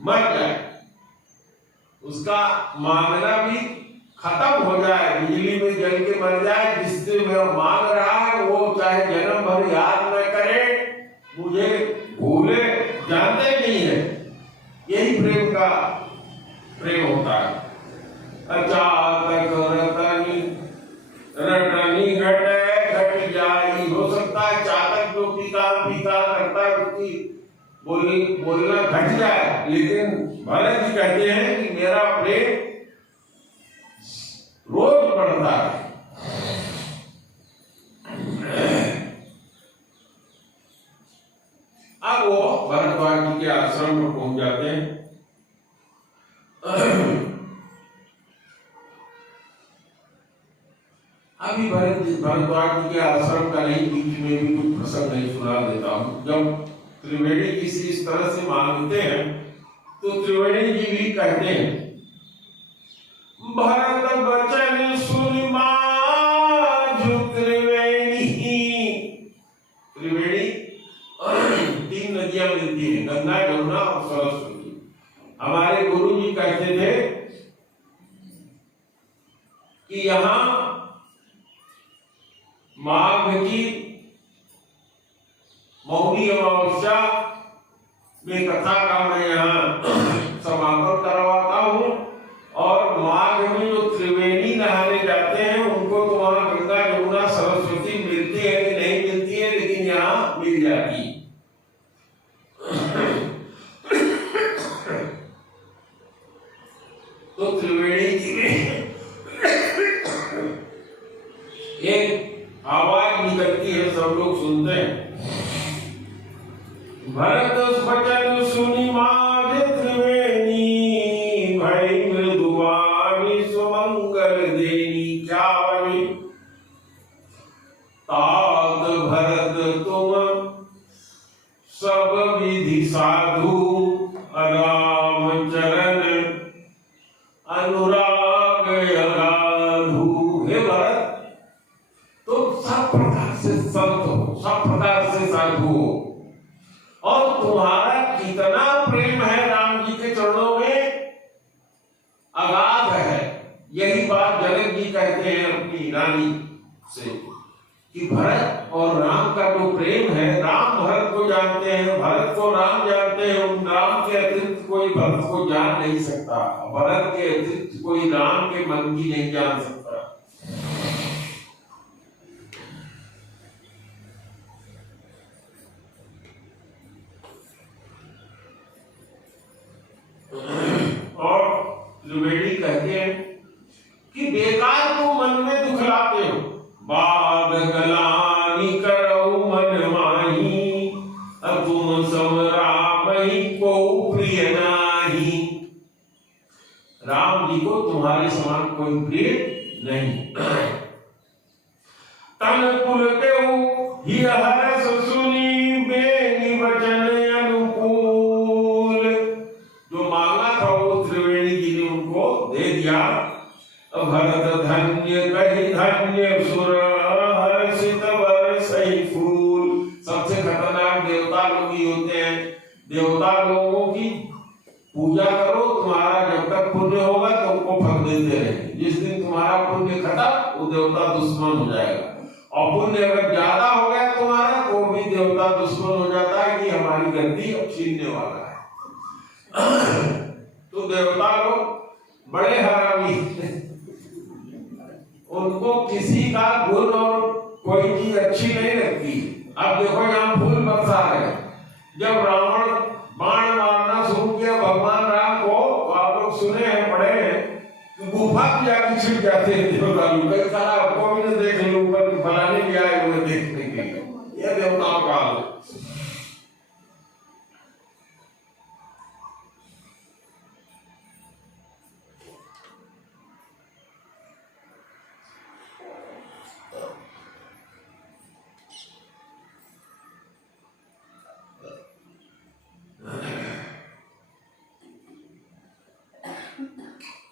मर जाए, उसका मांगना भी खत्म हो जाए, बिजली में जल के मर जाए। जिससे वह मांग रहा है वो चाहे जन्म भर याद न करे, मुझे भूले, जानते नहीं है। यही प्रेम होता है। अचातक रटनी घट जाई। हो सकता है चातक जो पीता करता है उसकी बोलना घट जाए, लेकिन भरत जी कहते हैं कि मेरा प्रेम रोज बढ़ता है। अब वो भरद्वाज जी के आश्रम पर पहुंच जाते हैं। अभी भरद्वाज जी के आश्रम का नहीं, बीच में भी कुछ प्रसंग नहीं सुना देता हूं। जब त्रिवेणी किसी इस तरह से मांगते हैं तो त्रिवेणी जी भी कहते हैं, भरत बचन सुनि माझु त्रिवेणी। त्रिवेणी 3 नदियां मिलती हैं, गंगा, यमुना और सरस्वती। हमारे गुरु जी कहते थे कि यहाँ माघ की मौनी अमावस्या में कथा का मैं यहाँ समापन करवाता हूँ। और माघ में जो त्रिवेणी नहाने जाते हैं उनको तो वहां गंगा, यमुना, सरस्वती मिलती है कि नहीं मिलती है, लेकिन यहाँ मिल जाती। तो त्रिवेणी जी में एक आवाज निकलती है, सब लोग सुनते हैं, भरत बचन सुनि माझ त्रिवेणी, भई मृदुवाणी सुमंगल देनी। क्या बनी? तात भरत तुम सब विधि साधु, राम चरण अनुराग अगाधु। हे भरत, तुम सब प्रकार से संत हो, सब प्रकार से साधु हो, और तुम्हारा कितना प्रेम है राम जी के चरणों में अगाध है। यही बात जनक जी कहते हैं अपनी रानी से कि भरत और राम का जो प्रेम है, राम भरत को जानते हैं, भरत को राम जानते हैं। उन राम के अतिरिक्त कोई भरत को जान नहीं सकता, भरत के अतिरिक्त कोई राम के मन की नहीं जान सकता। और त्रिवेणी कहते हैं कि बेकार तुम मन में दुख लाते हो, बाग गलानी करो मन माही, तुम समरामही को प्रिय नाही। राम जी को तुम्हारे समान कोई प्रिय नहीं। तन कुल के ही हरस सुनी, बेनी वचन अनुकूल। जो मांगा था वो त्रिवेणी जी ने उनको दे दिया। भरत धन्य कही धन्य सुर, हर्षित बरसई फूल। सबसे खतरनाक देवता लोग ही होते हैं। देवता लोगों की पूजा करो, तुम्हारा जब तक पुण्य होगा तो उनको फल देते रहे। जिस दिन तुम्हारा पुण्य खत्म, वो देवता दुश्मन हो जाएगा। और पुण्य अगर ज्यादा हो गया तुम्हारा, तो भी देवता दुश्मन हो जाता है कि हमारी गद्दी अब छीनने वाला है। तो देवता लोग बड़े हरामी, उनको किसी का गुण और कोई चीज अच्छी नहीं लगती। अब देखो यहाँ फूल बरसा रहे, जब रावण बाण मारना शुरू किया भगवान राम को, तो आप लोग सुने हैं, पढ़े हैं कि गुफा में जाके छिप जाते हैं देवतालु, कई सारा आपको भी न देख लो, ऊपर बनाने भी आए हुए देखने के लिए, यह देवताओं का हाल है।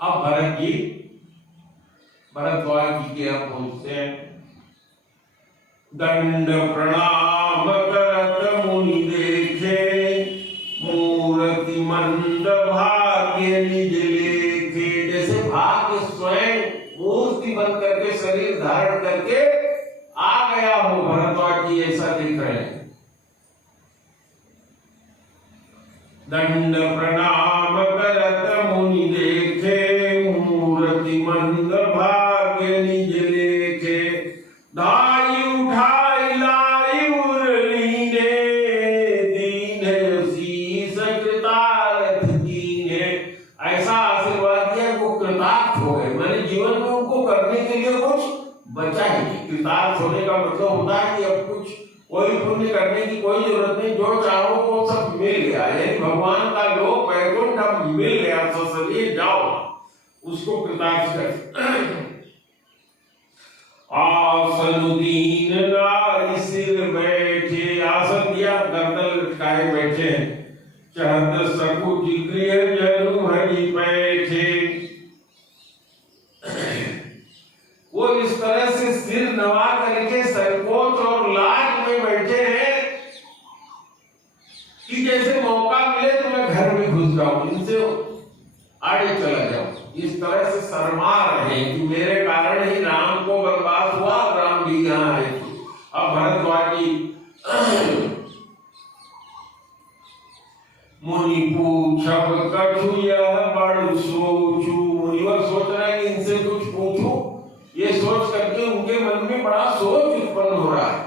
अब भरत जी भरद्वाज जी के हम पहुंचते हैं। दंड प्रणाम करत मुनि देखे, मूर्ति मंद भाग्य निज लेखे। जैसे भाग्य स्वयं मूर्ति बन करके शरीर धारण करके आ गया हो, भरद्वाज जी ऐसा देख रहे हैं। दंड प्रणाम करत मुनि देखे, मूर्ति मंद भाग्य निज लेखे। धाई उठाई लाई उरलीने, दीन शीस कृतार्थ कीने। ऐसा आशीर्वाद दिया वो कृतार्थ हो गए, मैंने जीवन में उनको करने के लिए कुछ बचा ही नहीं। कृतार्थ होने का मतलब होता है कि अब कुछ कोई पुण्य करने की कोई जरूरत नहीं, जो चाहो वो सब मिल गया, यानी भगवान का लोक वैकुंठ अब मिल गया, ससलिए जाओ, उसको कृतार्थ कर। आसन दीन नारी सिर बैठे, आसन दिया गर्दन लटकाए बैठे, चहत सकुच गृह जनु हरि बैठे। वो इस तरह से सिर नवा करके संकोच और लाज में बैठे हैं कि जैसे मौका मिले तो मैं घर में घुस जाऊं, इनसे आगे चला जाऊं। इस तरह से शर्मा रहे हैं कि मेरे कारण ही राम को बर्बाद हुआ, राम भी यहाँ आए। अब भरद्वाज जी मुनि पूछब कछु यह बड़ सोचू, मुनिवर सोच रहे हैं कि इनसे कुछ पूछूं, ये सोच करके उनके मन में बड़ा सोच उत्पन्न हो रहा है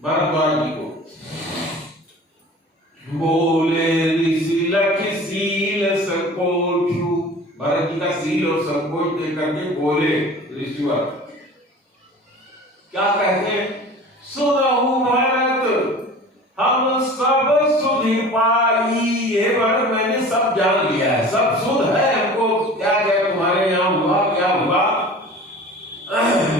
भरद्वाज जी को। बोले ऋषि लख सील संकोचू, भरत जी का सील और संकोच देख करके बोले ऋषिवर, क्या कहते हैं? सुनहु भरत हम सब सुधि पाई। ये भरत मैंने सब जान लिया है, सब सुध है हमको, क्या क्या तुम्हारे यहाँ हुआ, क्या हुआ।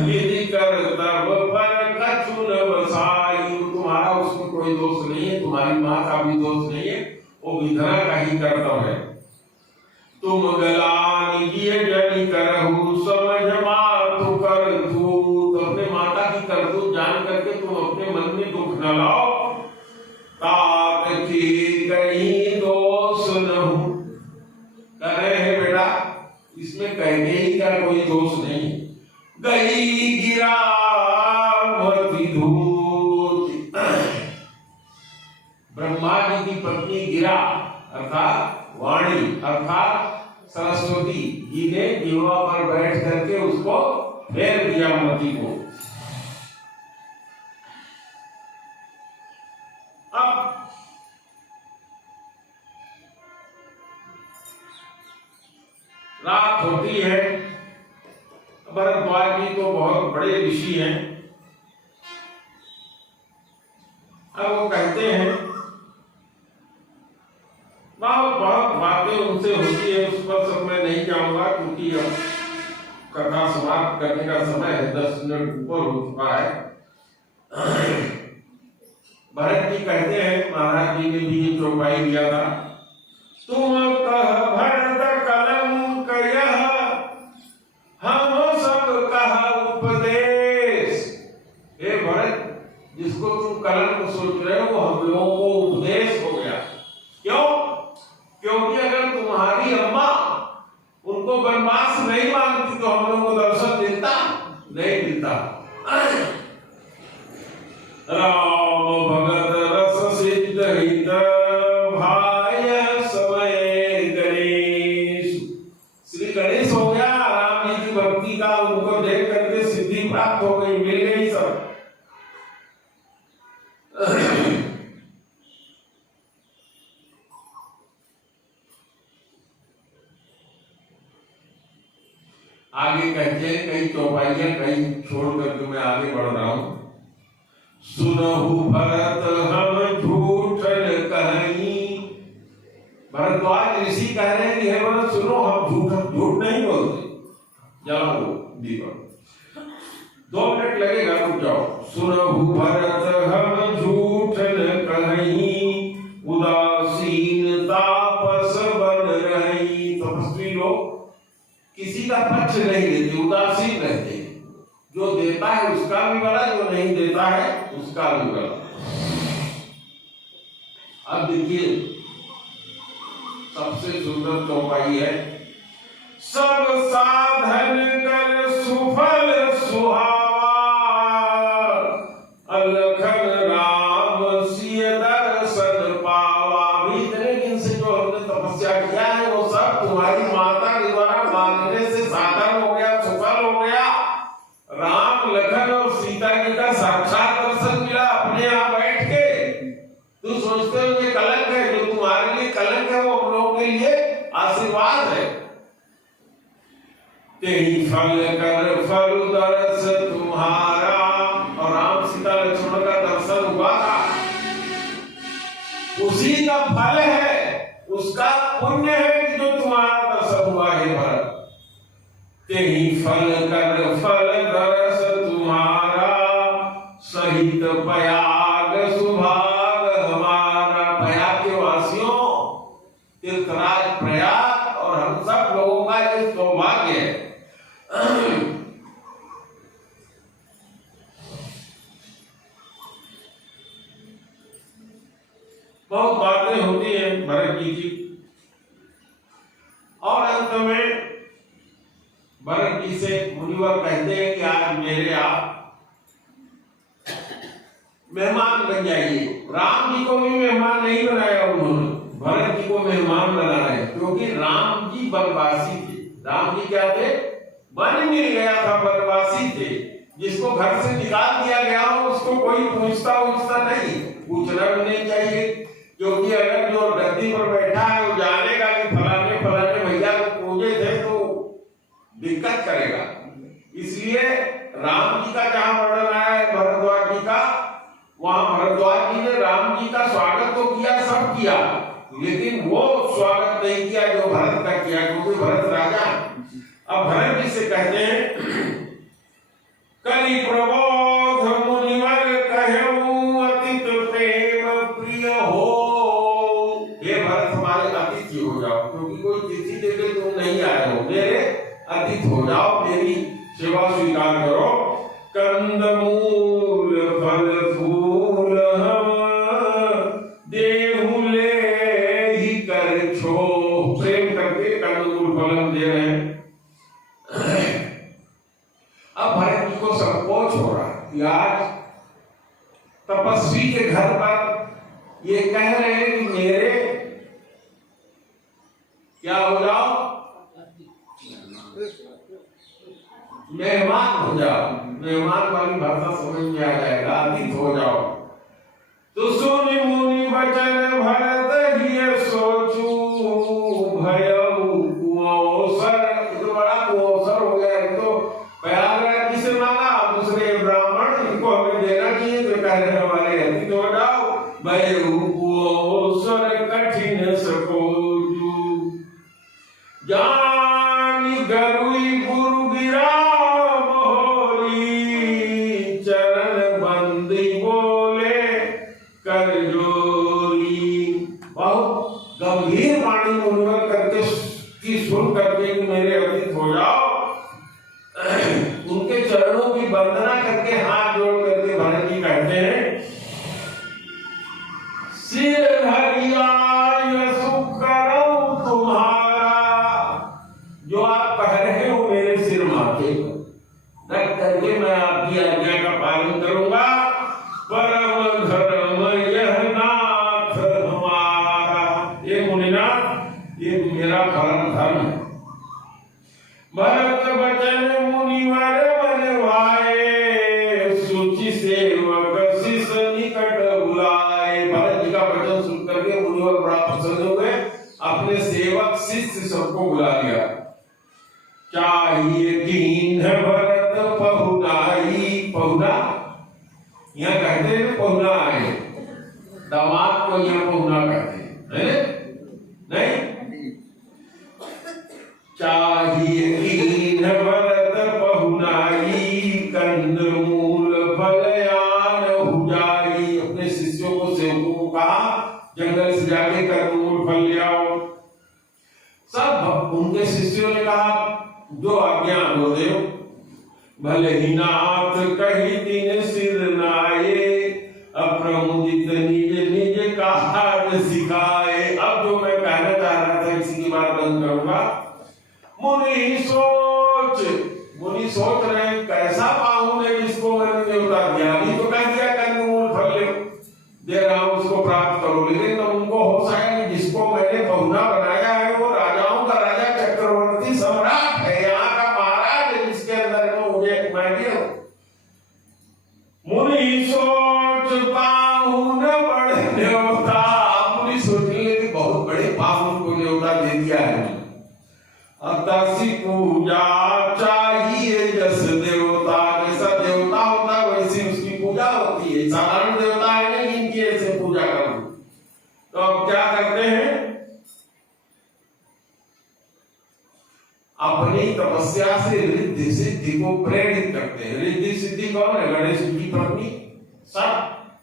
विधि कर तब पर कछु न बसाई, तुम्हारा उसमें कोई दोष नहीं है, तुम्हारी माँ का भी दोष नहीं है, वो विधना का ही कर्तव्य है। तुम गलानी ये जनि करहु, समझ मातु करतूत, अपने माता की करतूत जान करके तुम अपने मन में दुख न लाओ। तात की कहीं दोष न हो, कह रहे हैं बेटा इसमें कहने ही का कोई दोष नहीं। गई गिरावती धूत, ब्रह्मा जी की पत्नी गिरा अर्थात वाणी अर्थात सरस्वती जी ने जीवा पर बैठ करके उसको फेर दिया मती को। अब रात होती है, भरद्वाज जी तो बहुत बड़े ऋषि हैं। अब वो कहते हैं, बहुत बातें उनसे होती है, उस पर सब मैं नहीं जाऊंगा क्योंकि अब कथा समाप्त करने का समय है, 10 मिनट ऊपर हो चुका है। भरत जी कहते हैं, महाराज जी ने भी ये चौपाई दिया था, तुम कह भरत कलंक यह हम सब कहा उपदेश। हे भरत, जिसको तुम कलंक सोच रहे हो हम लोगों को उपदेश हो गया। क्यों? क्योंकि अगर तुम्हारी अम्मा उनको बनवास नहीं मांगती तो हम लोगों को दर्शन मिलता नहीं मिलता। राम भगत रस सिद्ध हित भाय समय गणेश। श्री गणेश हो गया, राम जी की भक्ति का उनको देख करके सिद्धि प्राप्त हो गई, मिल गई सब। चौपाइयां कई छोड़ करके मैं आगे बढ़ रहा हूं। सुनहु भरत हम झूठन कहीं, भरद्वाज ऋषि कह रहे हैं कि हे भरत सुनो, हम झूठ नहीं बोलते। जाओ दीपक, 2 मिनट लगेगा, रुक जाओ। सुनहु भरत हम झूठन कहीं, उदासीन तापस बन रही। तपस्वी लोग किसी का पक्ष नहीं लेते, उदासीन रहते हैं। जो देता है उसका भी बड़ा, जो नहीं देता है उसका भी बड़ा। अब देखिए सबसे सुंदर चौपाई है। सब साधन कर सुफल सुहावा, अलखन राम सिय दर्शन पावा। भी इतने दिन से जो हमने तपस्या किया है वो सब तुम्हारी माता के द्वारा मांगने से साधन हो गया, सुफल हो गया। राम लखन और सीता जी का साक्षात दर्शन मिला अपने यहाँ बैठ के। तुम सोचते हो ये कलंक है, जो तुम्हारे लिए कलंक है वो हम लोगों के लिए आशीर्वाद है। तेहि फल कर फल दर्श तुम्हारा, और राम सीता लक्ष्मण का दर्शन हुआ था, उसी का फल है, उसका पुण्य है कि जो तुम्हारा दर्शन हुआ है भरत। तेहि फल कर फल दर्श तुम्हारा, सहित प्रयाग सुभाग हमारा। प्रयाग के वासियों, तीर्थराज प्रयाग और हम सब लोगों का ये सौभाग्य है। बहुत बातें होती हैं भरत जी की, और अंत में भरत जी से मुनिवर कहते हैं कि आज मेरे आप मेहमान बन जाइए। राम जी को भी मेहमान नहीं बनाया उन्होंने, भरत जी को मेहमान बना रहे, क्योंकि राम जी वनवासी थे। राम जी क्या थे? वन मिल गया था, वनवासी थे। जिसको घर से निकाल दिया गया हो उसको कोई पूछता नहीं, पूछना भी नहीं चाहिए, क्योंकि अगर जो गद्दी पर बैठा है वो जानेगा कि फलाने फलाने भैया को पूजे थे तो दिक्कत करेगा। इसलिए राम जी का जहां वर्णन आया है भरद्वाज जी का, वहां भरद्वाज जी ने राम जी का स्वागत तो किया, सब किया, लेकिन वो स्वागत नहीं किया जो भरत का किया, क्योंकि भरत राजा। अब भरत जी से कहते हैं, कलि प्रबोध मुनिवर कहूं अतिथ प्रेम प्रिय हो। हे भरत हमारे अतिथि हो जाओ, क्योंकि कोई तिथि देके तुम नहीं आए हो, मेरे अतिथि हो जाओ, मेरी सेवा स्वीकार करो। कंदमूल फल फूल हम देहु ले ही कर छो। प्रेम करके कंदमूल फल हम दे रहे हैं। अब भरत जी को संकोच हो रहा कि आज तपस्वी के घर पर ये कह रहे हैं कि मेरे क्या हो जाओ, मेहमान हो जाओ। मेहमान वाली भाषा समझ में आ जाएगा, अतिथि हो जाओ। तो सुनि मुनि वचन भरत ही सोचू, भयउ कुअवसर। तो बड़ा कुअवसर हो गया, तो प्रयागराज जी से मांगा, दूसरे ब्राह्मण, इनको हमें देना चाहिए, तो कह रहे हमारे अतिथि हो जाओ। भयउ कुअवसर कठिन सकोजू, जानि गरुई गुरु गिरा मोहरी, चरण बंदी बोले कर जोरी। बहुत गंभीर वाणी मुनिवर करके की सुन करके मेरे अतिथि हो जाओ। उनके चरणों की वंदना करके हाथ जोड़ करके भरत जी कहते हैं, सिर धरिया सुख करो तुम्हारा। जो आप कह रहे हो मेरे सिर माथे पर रख करके मैं आपकी आज्ञा का पालन करूंगा। परम धर्म यह नाथ हमारा। ये मुनिनाथ, ये मेरा परम धर्म है। भरत वचन मुनिवर मन भाए, सुचि सेवक शिष निकट बुलाए। भरत जी का वचन सुन करके मुनिवर बड़ा प्रसन्न हुए, अपने सेवक शिष्य सबको बुला लिया। चाहिए कीन्ह भरत पहुना, यहाँ कहते हैं पहुना आए, दामाद को यहाँ पहुना कहते हैं, नहीं? चाहिए कीन भरत पहुनाई, कंद मूल फलयान हुजाई। अपने शिष्यों को, सेवकों को कहा जंगल से जाके कंद मूल फल ले आओ। सब उनके शिष्यों ने कहा जो आज्ञा दो देव। भले ही नाथ कही दिन सिर नाये, अप्रमुदित निज निज कहा सिखाए। अब जो मैं कहना चाह रहा था इसी की बात बंद करूंगा। मुनि सोच रहे कैसा पाहु ने जिसको मैंने देवता दिया, अभी तो कह दिया कंदमूल फल दे रहा हूं उसको प्राप्त करो, लेकिन तो उनको होश आया कि जिसको मैंने पहुना बनाया है वो राजाओं का राजा, चक्रवर्ती सम्राट है, यहाँ का महाराज है, जिसके अंदर में मुझे मैं भी हूं। मुनि सोच पाहु न बड़े देवता, मुनि सोचने लगे बहुत बड़े पाहु को देवता दे दिया है। अतसी पूजा चाहिए जस देवता, जैसा देवता होता है वैसी उसकी पूजा होती है। साधारण देवता है नहीं इनकी ऐसे पूजा करो। तो अब क्या करते हैं, अपनी तपस्या से रिद्धि सिद्धि को प्रेरित करते हैं। रिद्धि सिद्धि कौन है? गणेश की पत्नी सब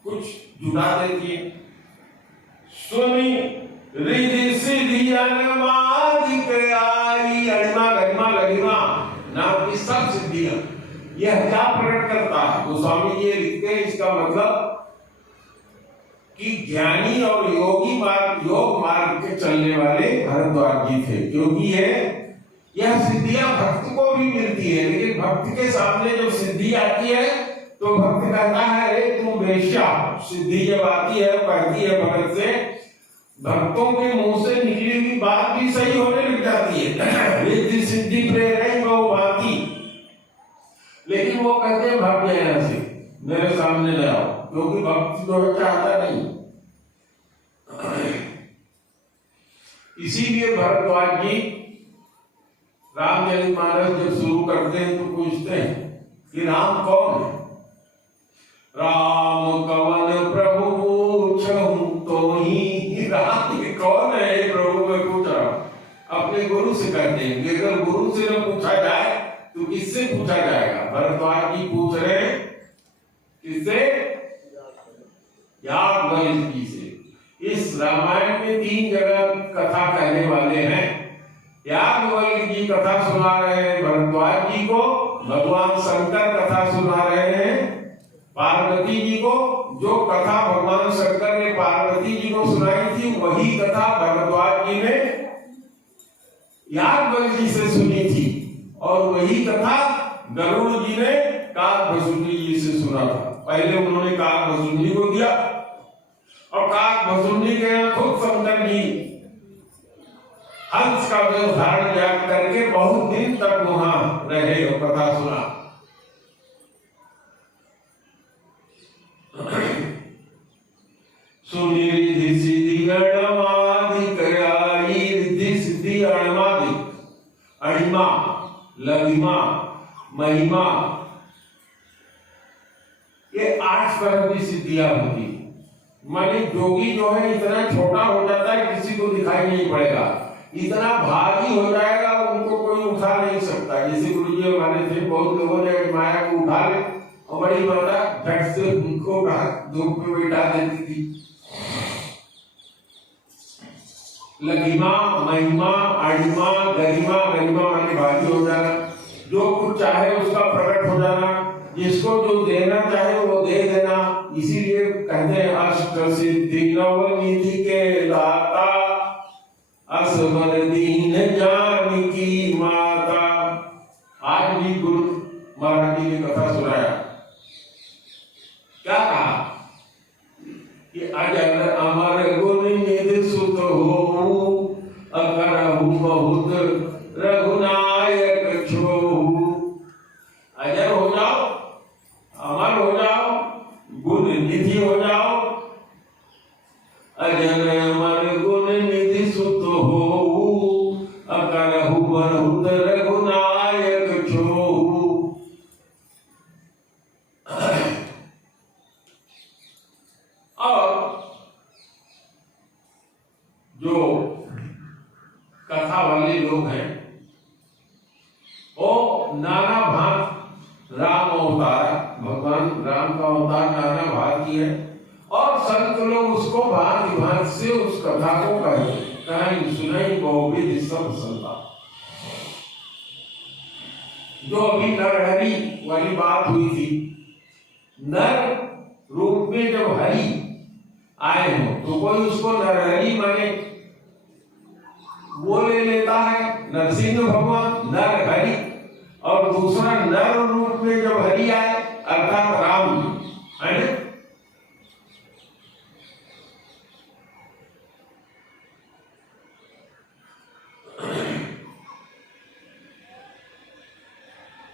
कुछ जुटा देती है। सुनी रिद्धि सिद्धि अनुमादिक आई, अणिमा गरिमा लगिमा नाम की सब सिद्धियां, यह क्या प्रकट करता है? गोस्वामी जी लिखते हैं इसका मतलब कि ज्ञानी और योगी मार्ग, योग मार्ग के चलने वाले भरद्वाज जी थे, क्योंकि यह सिद्धियां भक्त को भी मिलती है, लेकिन भक्त के सामने जब सिद्धि आती है तो भक्त कहता है अरे तू बेश्या। सिद्धि जब आती है कहती है भगत से, भक्तों के मुंह से निकली हुई बात भी सही होने लग जाती है। रिद्धि सिद्धि प्रेरणा वो बाती, लेकिन वो कहते हैं भाग जाए यहाँ से, मेरे सामने ले आओ, क्योंकि भक्त जो चाहता नहीं। इसीलिए भरद्वाज जी रामचरितमानस जब शुरू करते हैं तो पूछते हैं कि राम कौन है? राम कवन प्रभु पूछूं तो ही, राम कौन है प्रभु मैं पूछ रहा हूं। अपने गुरु से कहते हैं, अगर गुरु से न पूछा जाए तो किससे पूछा जाएगा? भरद्वाज जी पूछ रहे हैं किससे? याज्ञवल्क्य जी से। इस रामायण में 3 जगह कथा कहने वाले हैं। याज्ञवल्क्य जी कथा सुना रहे हैं भरद्वाज जी को, भगवान शंकर कथा सुना रहे हैं पार्वती जी को। जो कथा भगवान शंकर ने पार्वती जी को सुनाई थी वही कथा भरद्वाज जी ने याज्ञवल्क्य जी से सुनी थी, और वही कथा गरुड़ जी ने काकभस्मी जी से सुना था। पहले उन्होंने काकभस्मी को दिया, और काकभस्मी के खुद शंकर जी हंस का वेश धारण करके बहुत दिन तक वहां रहे और कथा सुना। सुनी रिद्धि सिद्धि गणमादिक आई, रिद्धि सिद्धि अणमादिक, अणिमा लघिमा महिमा, ये 8 तरह की सिद्धियां होती। माने जोगी जो है इतना छोटा हो जाता है किसी को दिखाई नहीं पड़ेगा, इतना भारी हो जाएगा उनको कोई उठा नहीं सकता। जैसे गुरु जी हमारे थे, बहुत लोगों ने माया को उठा ले और बड़ी माता झट से उनको धूप में बैठा देती थी। लघिमा महिमा अणिमा गरिमा, गरिमा माने भारी हो जाना, जो कुछ चाहे उसका प्रकट हो जाना, जिसको जो देना चाहे वो दे देना। इसीलिए कहते हैं अष्ट सिद्धि नवनिधि के दाता, असबर दीन जानकी माता। आज भी गुरु महाराज जी ने कथा सुनाया, क्या कहा कि अजर अमर गुण निधि सुत हो, अकरहु बहुत रघुनायक छोहु। अजर हो जाओ, अमर हो जाओ, गुण निधि हो जाओ। अजर अमर गुण निधि सुत हो, अकरहु बहुत रघुनायक छोहु। लोग हैं, वो नाना भांत राम अवतार, भगवान राम का अवतार नाना भांत की है, और संत लोग उसको भांति भांति से उस कथा को कहीं सुनाई बहुविध सब संता। जो अभी नरहरि वाली बात हुई थी, नर रूप में जब हरि आए हो तो कोई उसको नरहरि माने वो ले लेता है, नरसिंह भगवान नरहरि, और दूसरा नर रूप में जब हरि आए अर्थात राम है ना।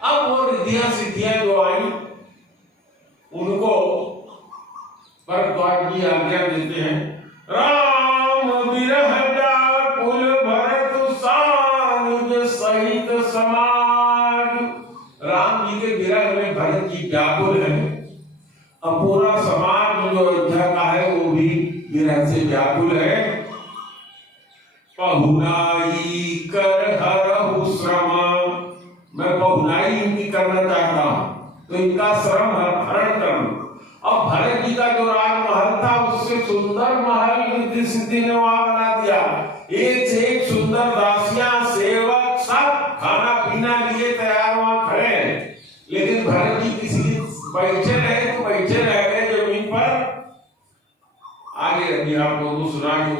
अब वो रिद्धियां सिद्धियां जो आई उनको भरद्वाज जी आज्ञा देते हैं, राम विरह व्याकुल भरत सानुज सहित समाज। राम जी के विरह में भरत जी व्याकुल है, अब पूरा समाज जो अयोध्या का है वो भी विरह से व्याकुल है। पहुनाई कर हरहु श्रम, मैं पहुनाई इनकी करना चाहता हूं तो इनका श्रम हरण करूं। अब भरत जी का जो राजमहल था उससे सुंदर महल रिद्धि सिद्धि ने वहां बना दिया, एक से एक सुंदर दासियां सेवक सब खाना पीना लिए तैयार वहां खड़े हैं, लेकिन भरत जी किसी बैठे रहे तो बैठे रह गए जमीन पर। आगे अभी आप लोगों को सुना के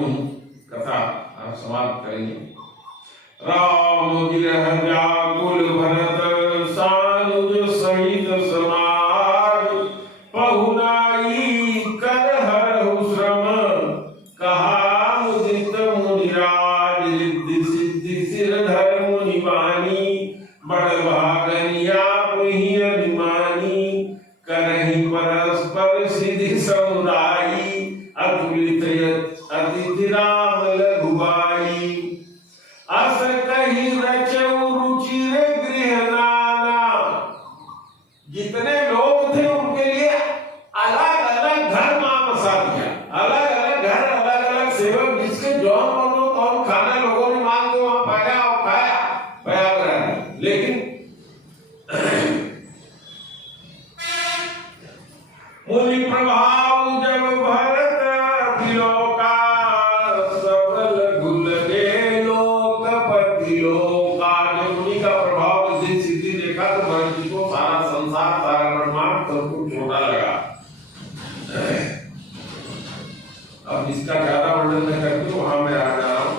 कथा आप समाप्त करेंगे। राम विरह व्याकुल भरत सानुज सहित समाज, पहुनाई कर हरहु श्रम, कहा मुदित मुनिराज रिद्धि सिद्धि सिरधर मुनिवानी, बड़ भागनिया पुहि अभिमानी, करहि परस्पर सिद्धि समुदायी, अतुलित अतिथि राम लघुबाई, अस कही रचऊ रुचिर गृह नाना। जितने लोग थे उनके लिए अलग अलग घर वहां बसा दिया, अलग अलग घर, अलग अलग सेवक, जिसके जौन मनो तौन खाना लोगों ने मांग के वहां पाया और खाया प्रयागराज। लेकिन मुनि प्रभाव जब भरत विलोका, सबल गुल दे लोकपति लोका। जब मुनि का प्रभाव रिद्धि सिद्धि देखा तो भरत जी को सारा संसार, सारा ब्रह्मांड सब कुछ छोटा लगा। अब इसका ज्यादा वर्णन न करके वहां मैं आ जा रहा हूं।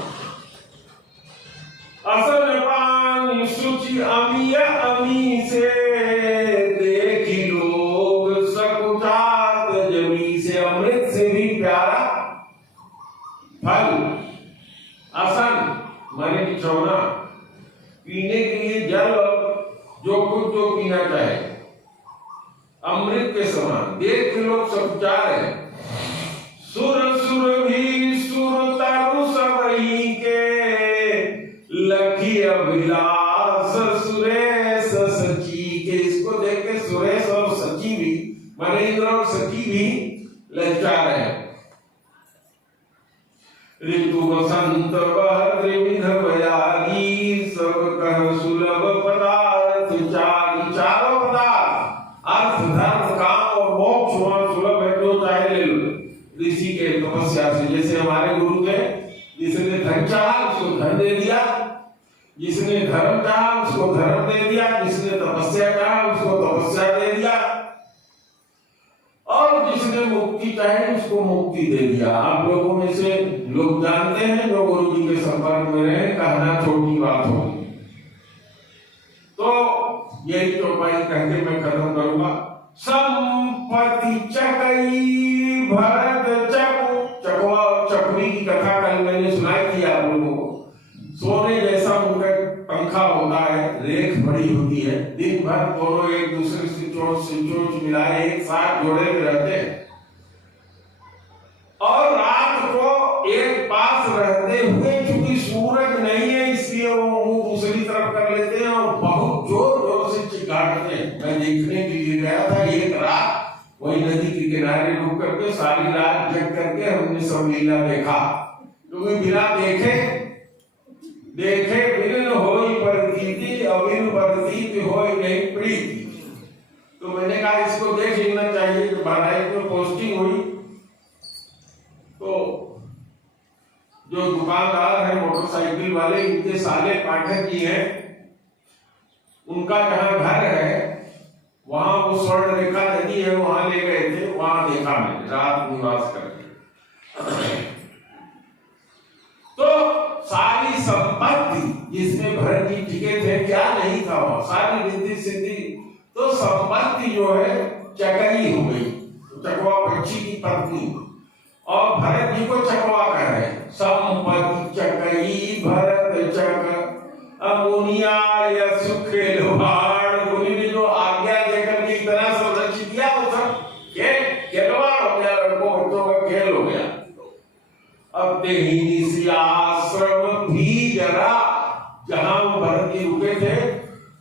असल पानी सुचि अमीय अमी से, देखी लोग सकुचात जमी से। अमृत से भी प्यारा फल, असन माने बिछौना, पीने के लिए जल, जो कुछ जो पीना चाहे अमृत के समान। देख के लोग सकुचा रहे। सुर सुर भी सुर तरु सबही के, लखी अभिलाष सुरेश सची के। इसको देख के सुरेश और सची भी, माने इंद्र और सची भी ललचा रहे। ऋतु बसंत वह त्रिविध बयाली, सब कह सुलभ पदार्थ चारी। चारों पदार्थ अर्थ धर्म काम और मोक्ष वहां सुलभ है, जो चाहे ले लो ऋषि के तपस्या से। जैसे हमारे गुरु थे, जिसने धन चाहा उसको धन दे दिया, जिसने धर्म चाहा उसको धर्म दे दिया, जिसने तपस्या चाहा उसको तपस्या दे दिया, और जिसने मुक्ति चाहे उसको मुक्ति दे दिया। आप लोगों में से लोग जानते हैं जो गुरु जी के संपर्क में रहे, कहना छोटी बात हो। तो यही चौपाई कहते मैं खत्म करूंगा। संपत्ति चकई भरत चकवा चकवी की कथा कल मैंने सुनाई थी आप लोगों को। सोने जैसा उनका पंखा होता है, रेख बड़ी होती है, दिन भर दोनों एक दूसरे से चोंच मिलाए एक साथ जोड़े में रहते हैं, और रात को एक पास रहते हुए चूंकि सूरज नहीं है इसलिए वो मुंह दूसरी तरफ कर लेते हैं और बहुत जोर जोर से चिल्लाते हैं। मैं देखने के लिए गया था एक रात, वही नदी के किनारे रुक करके सारी रात जग करके हमने सब लीला देखा, क्योंकि बिना देखे देखे बिन होई प्रतीति, अबिन प्रतीति होई नहीं प्रीति। तो मैंने कहा इसको देख लेना चाहिए। जब बहराइच में पोस्टिंग हुई तो जो दुकानदार है मोटरसाइकिल वाले, इनके साले पाठक जी हैं, उनका जहां घर है वहां वो स्वर्ण रेखा नदी है, वहां ले गए थे। वहां देखा मैंने रात निवास करके। तो सारी संपत्ति जिसमें भरत जी टिके थे, क्या नहीं था वहां, सारी रिद्धि सिद्धि। तो संपत्ति जो है चकई हो गई, चकवा पक्षी की पत्नी, और भरत जी को चकवा कर है। संपत्ति चकई भरत चक अमुनिया या सुखे लोहाड़। मुनि ने जो आज्ञा देकर के इतना सब रच दिया, वो सब खेलवाड़ हो गया, लड़कों बच्चों का खेल हो गया। अब तेही आश्रम भी जरा, जहां वो भरत जी रुके थे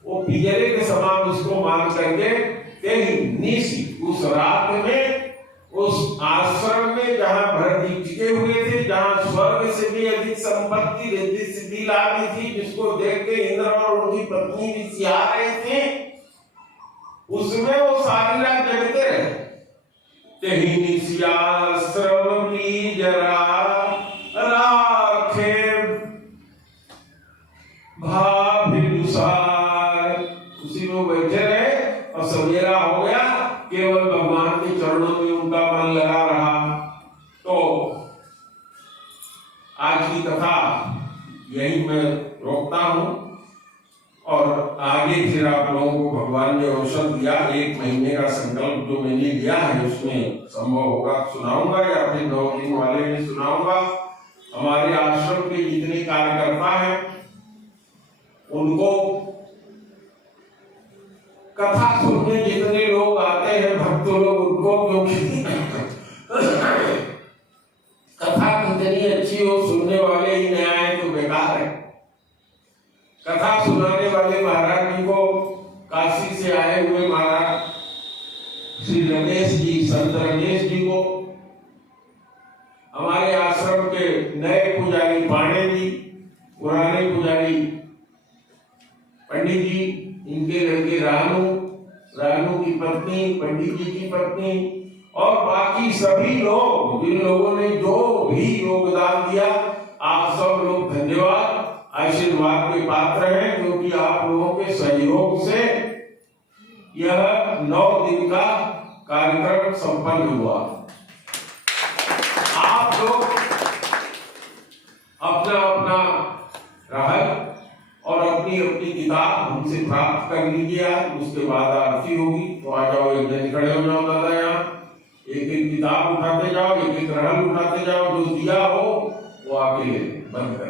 वो पिंजरे के समान उसको मान करके तेही उस रात में उस आश्रम में जहां भरत जी टिके हुए थे, जहां स्वर्ग से भी अधिक संपत्ति रिद्धि सिद्धि लागी थी, जिसको देख के इंद्र और उनकी पत्नी भी सिया रहे थे, उसमें वो सारी रात जगते रहे। तेही आश्रम भी जरा राखे भाभिनुसार। उसी में बैठे रहे और सवेरा हो गया, केवल भगवान के चरणों में उनका मन लगा रहा। तो आज की कथा यही मैं रोकता हूं, और आगे फिर आप लोगों को भगवान ने अवसर दिया, 1 महीने का संकल्प जो मैंने लिया है उसमें संभव होगा सुनाऊंगा, या फिर 9 दिन वाले में सुनाऊंगा। हमारे आश्रम के जितने कार्यकर्ता हैं उनको कथा सुनने जितने लोग आते हैं, भक्त लोग, उनको क्योंकि कथा कितनी अच्छी हो, सुनने वाले ही न आए तो बेकार है। कथा सुनाने वाले महाराज जी को, काशी से आए हुए महाराज श्री रमेश जी, संत रमेश जी को, हमारे आश्रम के नए पुजारी पांडे जी, पुराने पुजारी पंडित जी, इनके लड़के रानू की पत्नी, पंडित जी की पत्नी, और बाकी सभी लोग, जिन लोगों ने जो भी योगदान दिया, आप सब लोग धन्यवाद, आशीर्वाद के पात्र हैं, क्योंकि आप लोगों के सहयोग से यह 9 दिन का कार्यक्रम संपन्न हुआ। आप लोग अपना अपना रहल और अपनी अपनी किताब हमसे प्राप्त कर लीजिए। आज उसके बाद आरती होगी, तो आ जाओ, एक दिन खड़े हो जाओ दादा, यहाँ एक एक किताब उठाते जाओ, एक एक रहल उठाते जाओ, जो दिया हो वो आके ले बंद कर।